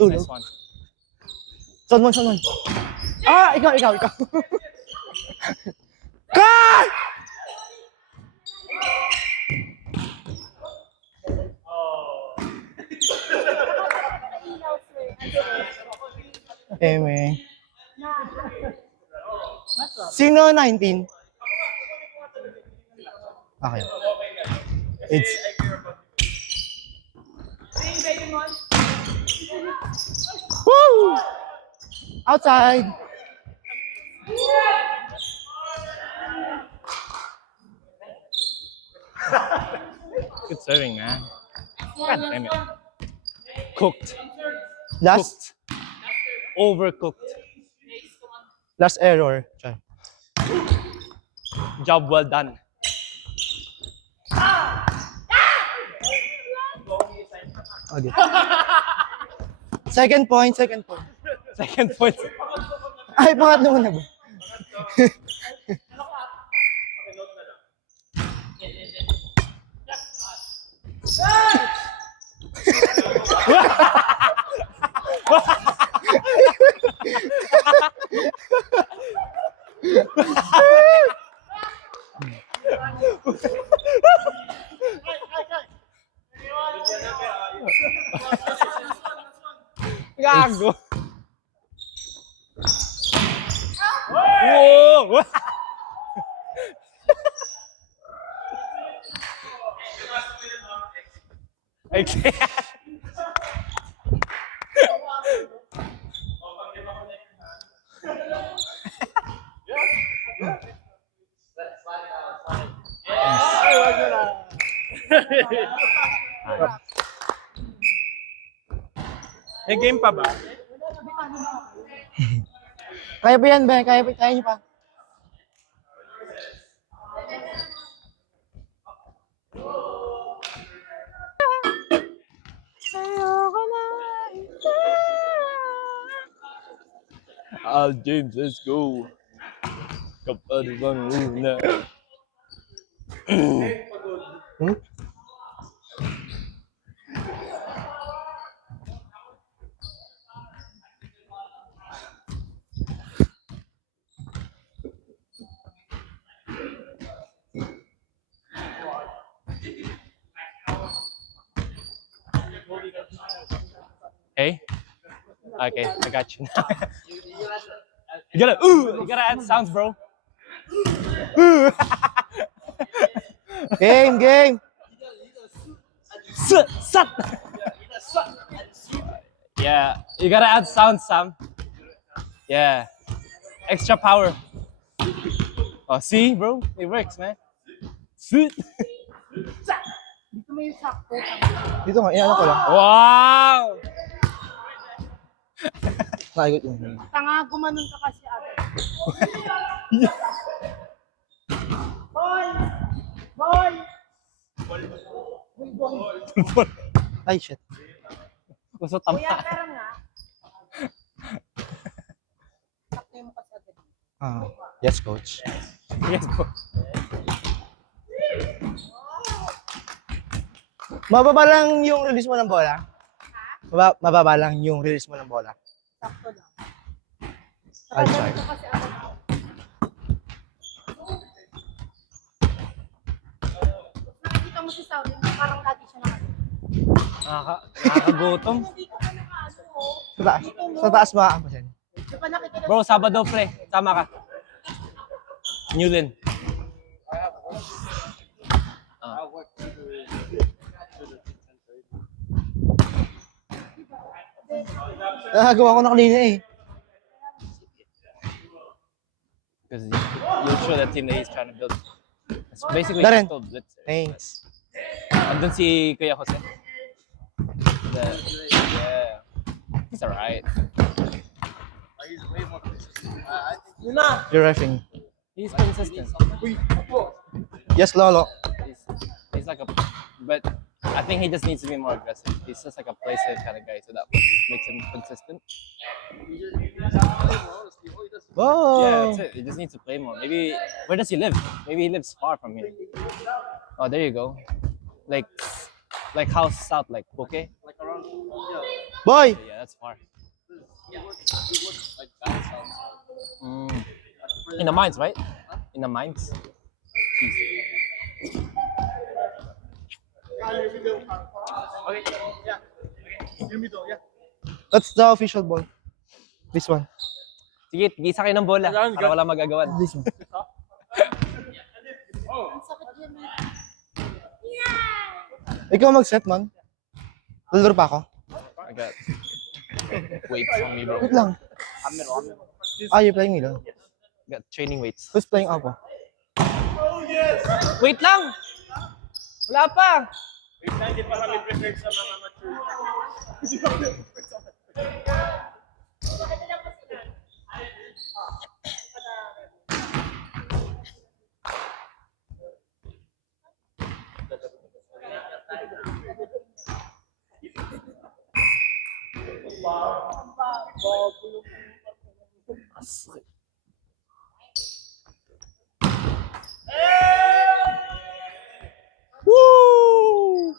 Tulog. Nice one. Son. Ah, ikaw. Cut! Eme. Sino 19? Okay. It's... Woo! Outside. Good serving, man. God damn it. Cooked. Last Overcooked. error. Char. Job well done. Okay. Second point. Second point. Ay, pangatlo na ba? Gago. Whoa! I can't. May game pa ba? Kaya pa yan, Ben. Kaya niyo pa. James, let's go. Kapag bang una. Hmm? Hey? Okay, I got you now. You gotta add sounds, bro. Game. Sat. Yeah, you gotta add sounds, Sam. Yeah, extra power. Oh, see, bro, it works, man. Sit. Dito may sakto. Dito nga, iano ko lang. Wow. Naigot yun. Tanga, gumanon ka kasi agad. Ball! Ay, shit. Gusto Kuya, tama. pero nga. Sakto mo kasi agad. Yes, coach. Yes, bro. Mababa lang yung release mo ng bola? Mababa lang yung release mo ng bola. Sakto lang. I'll try. Gumanon ka kasi agad. Nakikita mo si Saudi, parang lagi siya nakakita. Nakakagutom. Hindi ka pa nakaano mo. Sa taas makakampasin. Di ba nakikita Bro, Sabado, pre. Tama ka. Newlyn. Gawa ko na kanina eh. Because you'll show that team that he's trying to build. It's basically Darren. told, let's say. Thanks. Andun si Kuya Jose. Yeah. He's alright. You're reffing. He's consistent. Yes, Lolo. He's like a... But I think he just needs to be more aggressive. He's just like a play safe kind of guy, so that makes him consistent. Wow. Yeah, that's it. He just needs to play more. Maybe where does he live? Maybe he lives far from here. Oh, there you go. Like house south, like okay. Boy! Yeah, that's far. Mm. In the mines, right? In the mines. Jeez. That's the official ball. This one. Sige, gisa kayo ng bola para wala magagawa. This one. Ikaw mag-set, man. Lalaro pa ako. I got weights on me, bro. Wait lang. Ah, you're playing me lang. Got training weights. Who's playing Apo? Wait lang! Wala pa! Hindi pa kami prepared sa mga mature. Woo!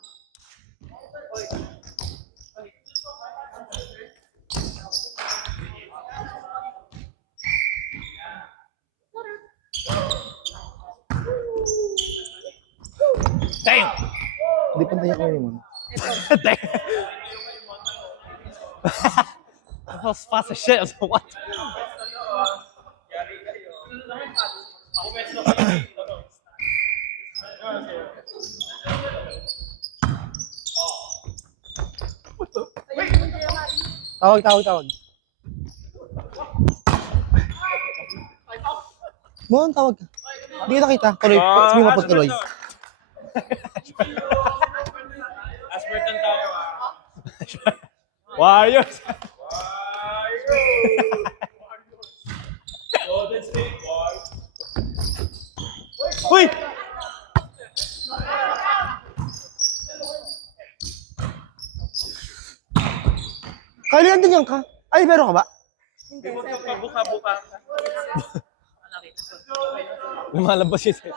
Damn! Hindi pantay ako yun, man. Damn! That was fast as shit. I was like, what? Tawag. Mon, tawag ka. Hindi kita kita. Tuloy. Sabi mo pagtuloy. Aspertan tayo. Warriors! Golden State Warriors. Uy! Kali, andun yan ka? Ay, meron ka ba? Buka-buka. Lumalabas yun sa'yo.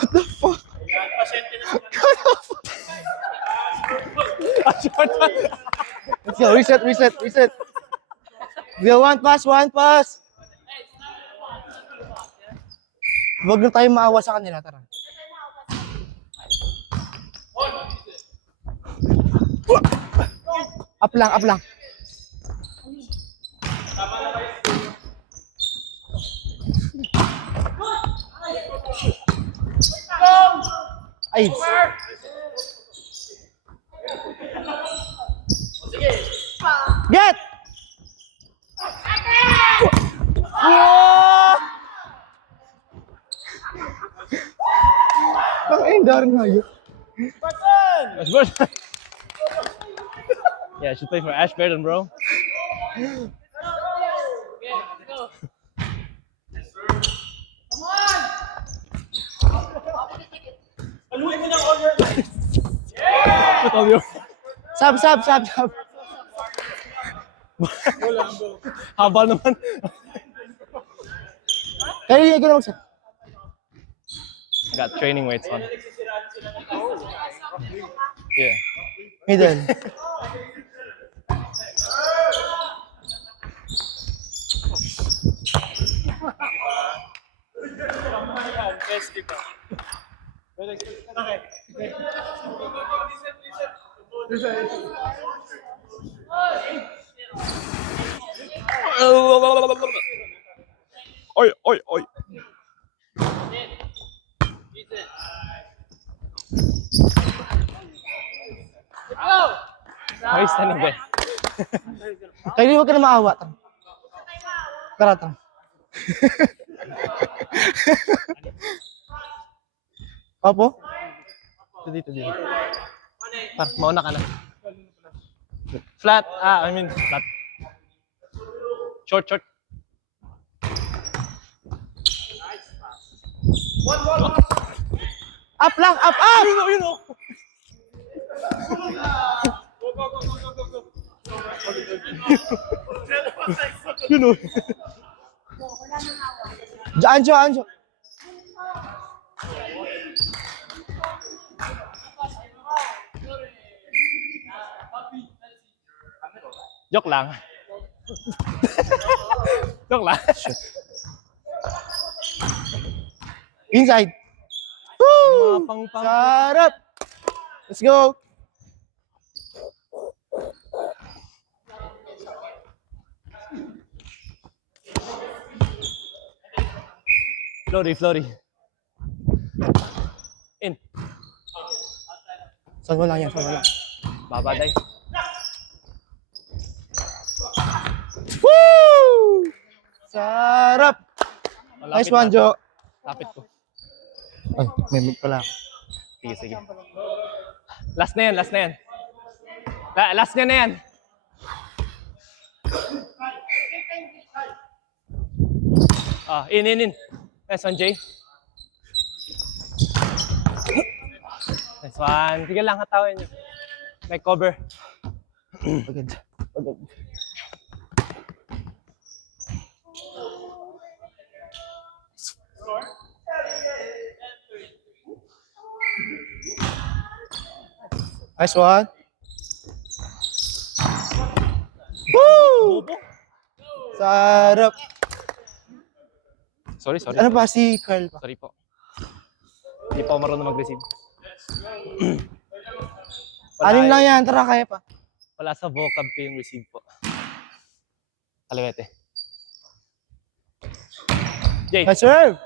What the fuck? Let's go, reset. Go, one pass. Huwag na tayo maawa sa kanila, tara. Up lang. Ay. Get! Pang-endar nga yun. Ashburton! Yeah, I should play for Ashburton, bro. Aluin mo ng all your life. All your... Sab. Haba naman. Kaya hindi ko na mag-set. I got training weights on. Yeah. Middle. Best di ba? Okay. Oi. Why are you standing there? Kaya huwag ka na maawa. Tara. Opo? Dito. Mauna ka na. Flat. I mean, flat. Short. Up lang! Up! Yun o! Yun o. Anjo. Joke lang. Joke lang. Inside. Mga pang-pang. Sarap! Let's go! Flory. In. Saan mo lang yan? Babaday. Woo! Sarap! Nice one, Jo. Lapit ko. Ay, may mic pala ako. Sige. Last na yan. Last niya na yan. In. Nice one, Jay. Nice one. Sige lang, hatawin niyo. May cover. Agad. Nice one. Woo! Sarap. Sorry. Ano ba si Carl pa? Sorry po. Hindi pa ako marunong mag-receive. Anim lang yan, tara kaya pa. Wala sa vocab ko yung receive po. Kaliwete. Jay. Nice serve.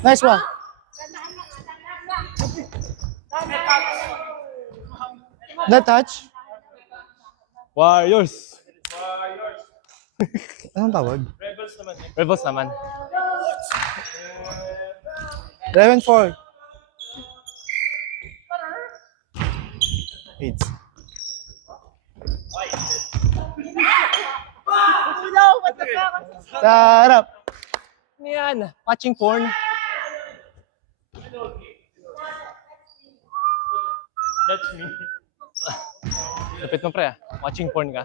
Nice one. That touch? Warriors. Anong tawag? Rebels naman. 11-4. Aids. No, what the fuck? Sarap. Ano yan? Watching porn? That's me. Lupit mo pre ah. Watching porn ka.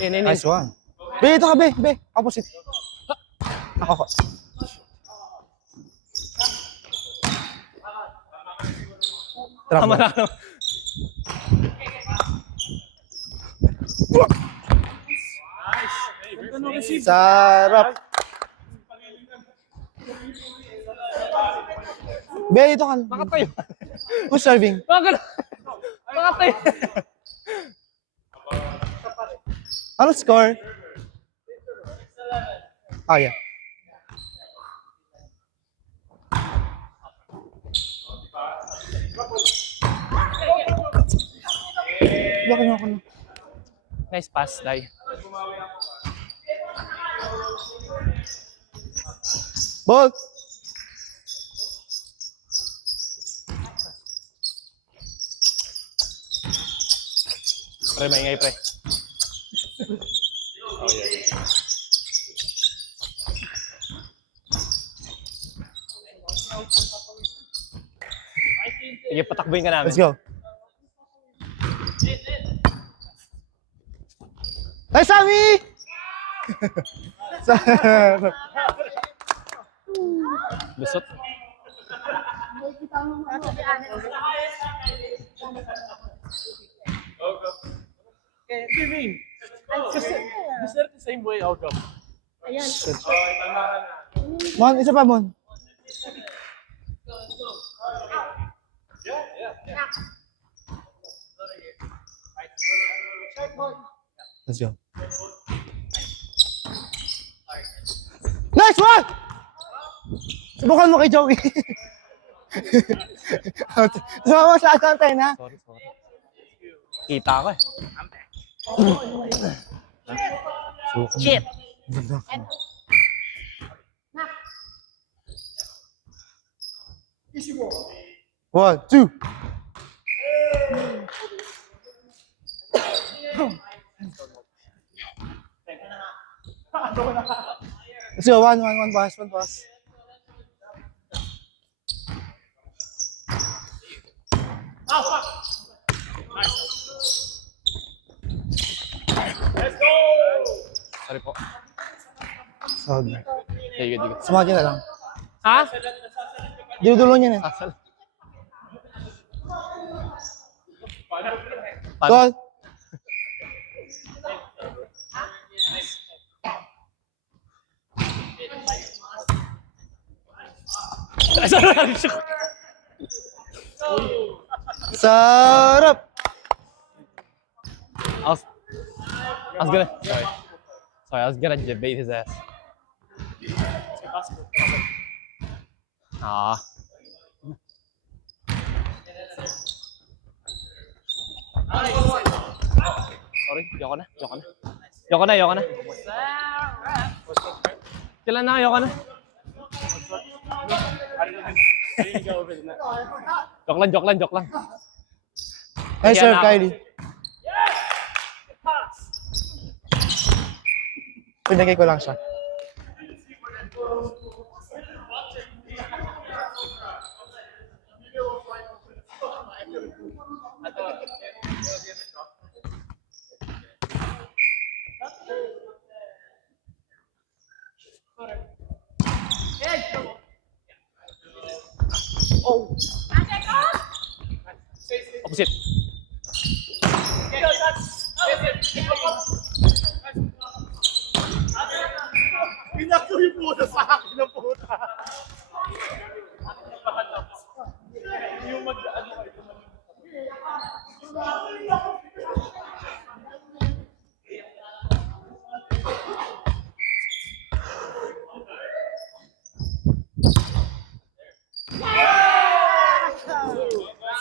In. Nice one. Be, ito ka, be. Opposite. Ako. Tama na. Sarap. Be, ito ka. Bakit tayo? Who's serving? Bakit tayo? Ano score? Oh, yeah. Laki na ako na. Nice pass, Dai. Ball! Pre, maingay pre. Sige, patakbuhin ka namin. Let's go. Hey, Sammy! Sarap. Lusot. Okay, Kevin. Deserve the same way out of. Ayan. Mon, isa pa, Mon. Let's go. Nice one! Subukan mo kay Joey. Sumama sa atin tayo na. Sorry. Kita ko eh. Shit. And, Nak. Easy mo. 1, 2. Let's go, one pass. Sorry po. Sahod. Sige, sige. Sumagi na lang. Ha? Dinudulo niya na. Asal. Tol. Sarap! I was gonna. Sorry. Sorry, I was gonna debate his ass. Ah. Sorry, yoko na. Kailan na, yoko na. Joke lang. Nice serve, Yan na. Kylie. Pinagay ko lang siya. Opposite. Pinako yung puta sa akin ng puta. Yung mag-ano kayo.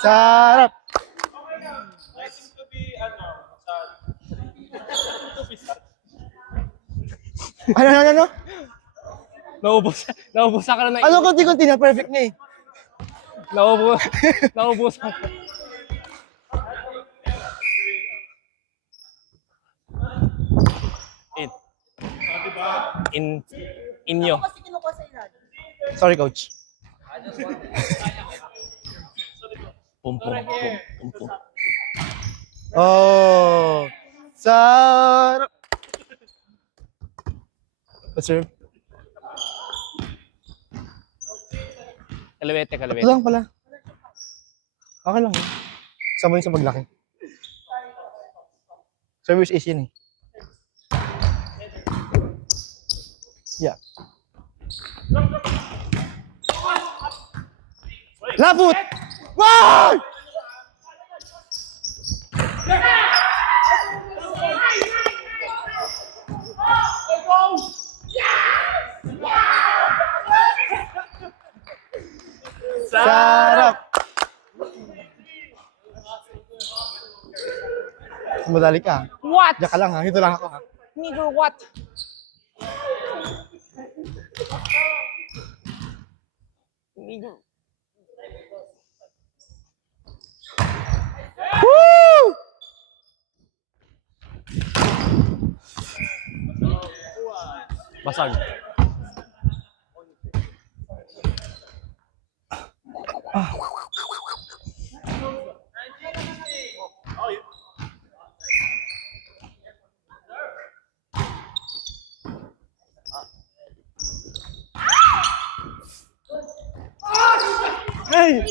Sarap! Nice to be, to be sad. Ano? Naubusan ka na ng... Ano konti-konti na? Perfect na eh. Naubusan. Inyo. Kasi kinukuha sa ilalim. Sorry, coach. Pum. Oh! Sarap! Serve. Kalawete. Ito lang pala. Okay lang. Kasama yun sa paglaki. Service is yun eh. Yeah. Laput! Wow! Sarap! Madali ka. What? Diyan ka lang ha. Dito lang ako ha. Nigger, what? Nigger. Woo! Basag. Hey!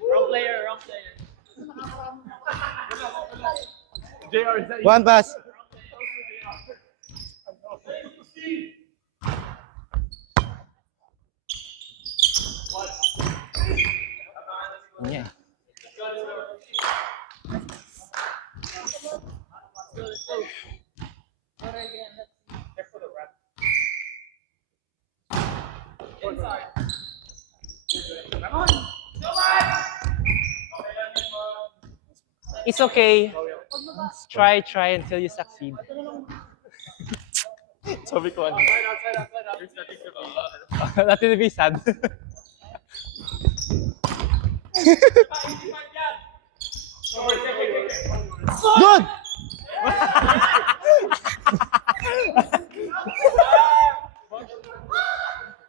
Wrong player. One pass. Yeah. It's okay. Try until you succeed. Sabi ko ano. Nothing to be sad. Good!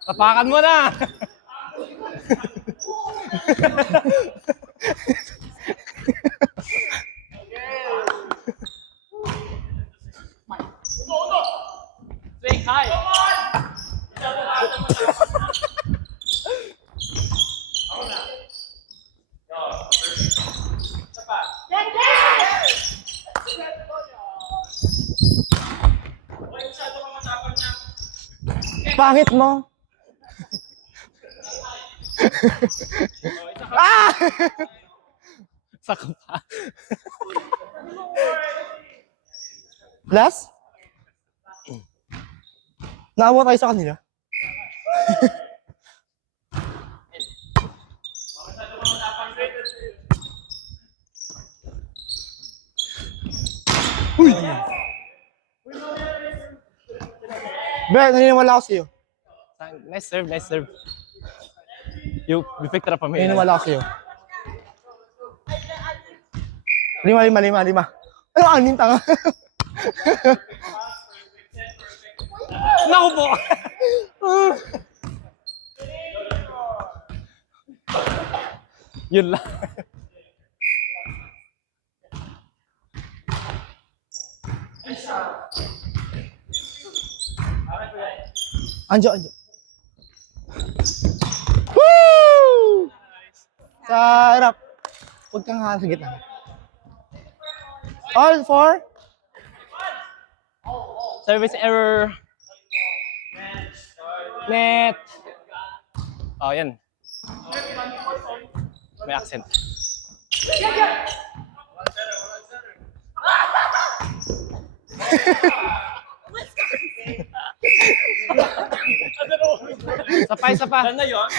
Tapakan mo na! Say hi. Pangit mo. Ah! Saka pa. Last? Naawa tayo sa kanila. Uy! Ber, naniniwala ako sa'yo. Nice serve. You picked it up from me. Naniniwala ako sa'yo. 5. Ano, anin tanga? Naku po! Yun lang. Anjo. Woo! Sa harap. Huwag kang sa gitna. All 4? Service error. Net. Oh, yan. May accent. Isa pa. Ano yun?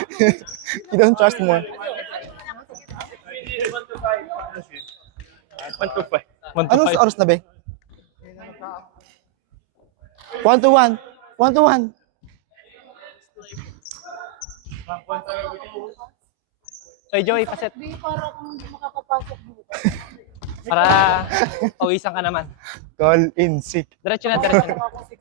You don't trust more. 1-2-5. Anong oras na, be? 1-1. 1-1. Hey, Joey, paset. Hindi, para kung hindi makakapasok dito. Para pawisan ka naman. Call in sick. Diretso na. Ako 6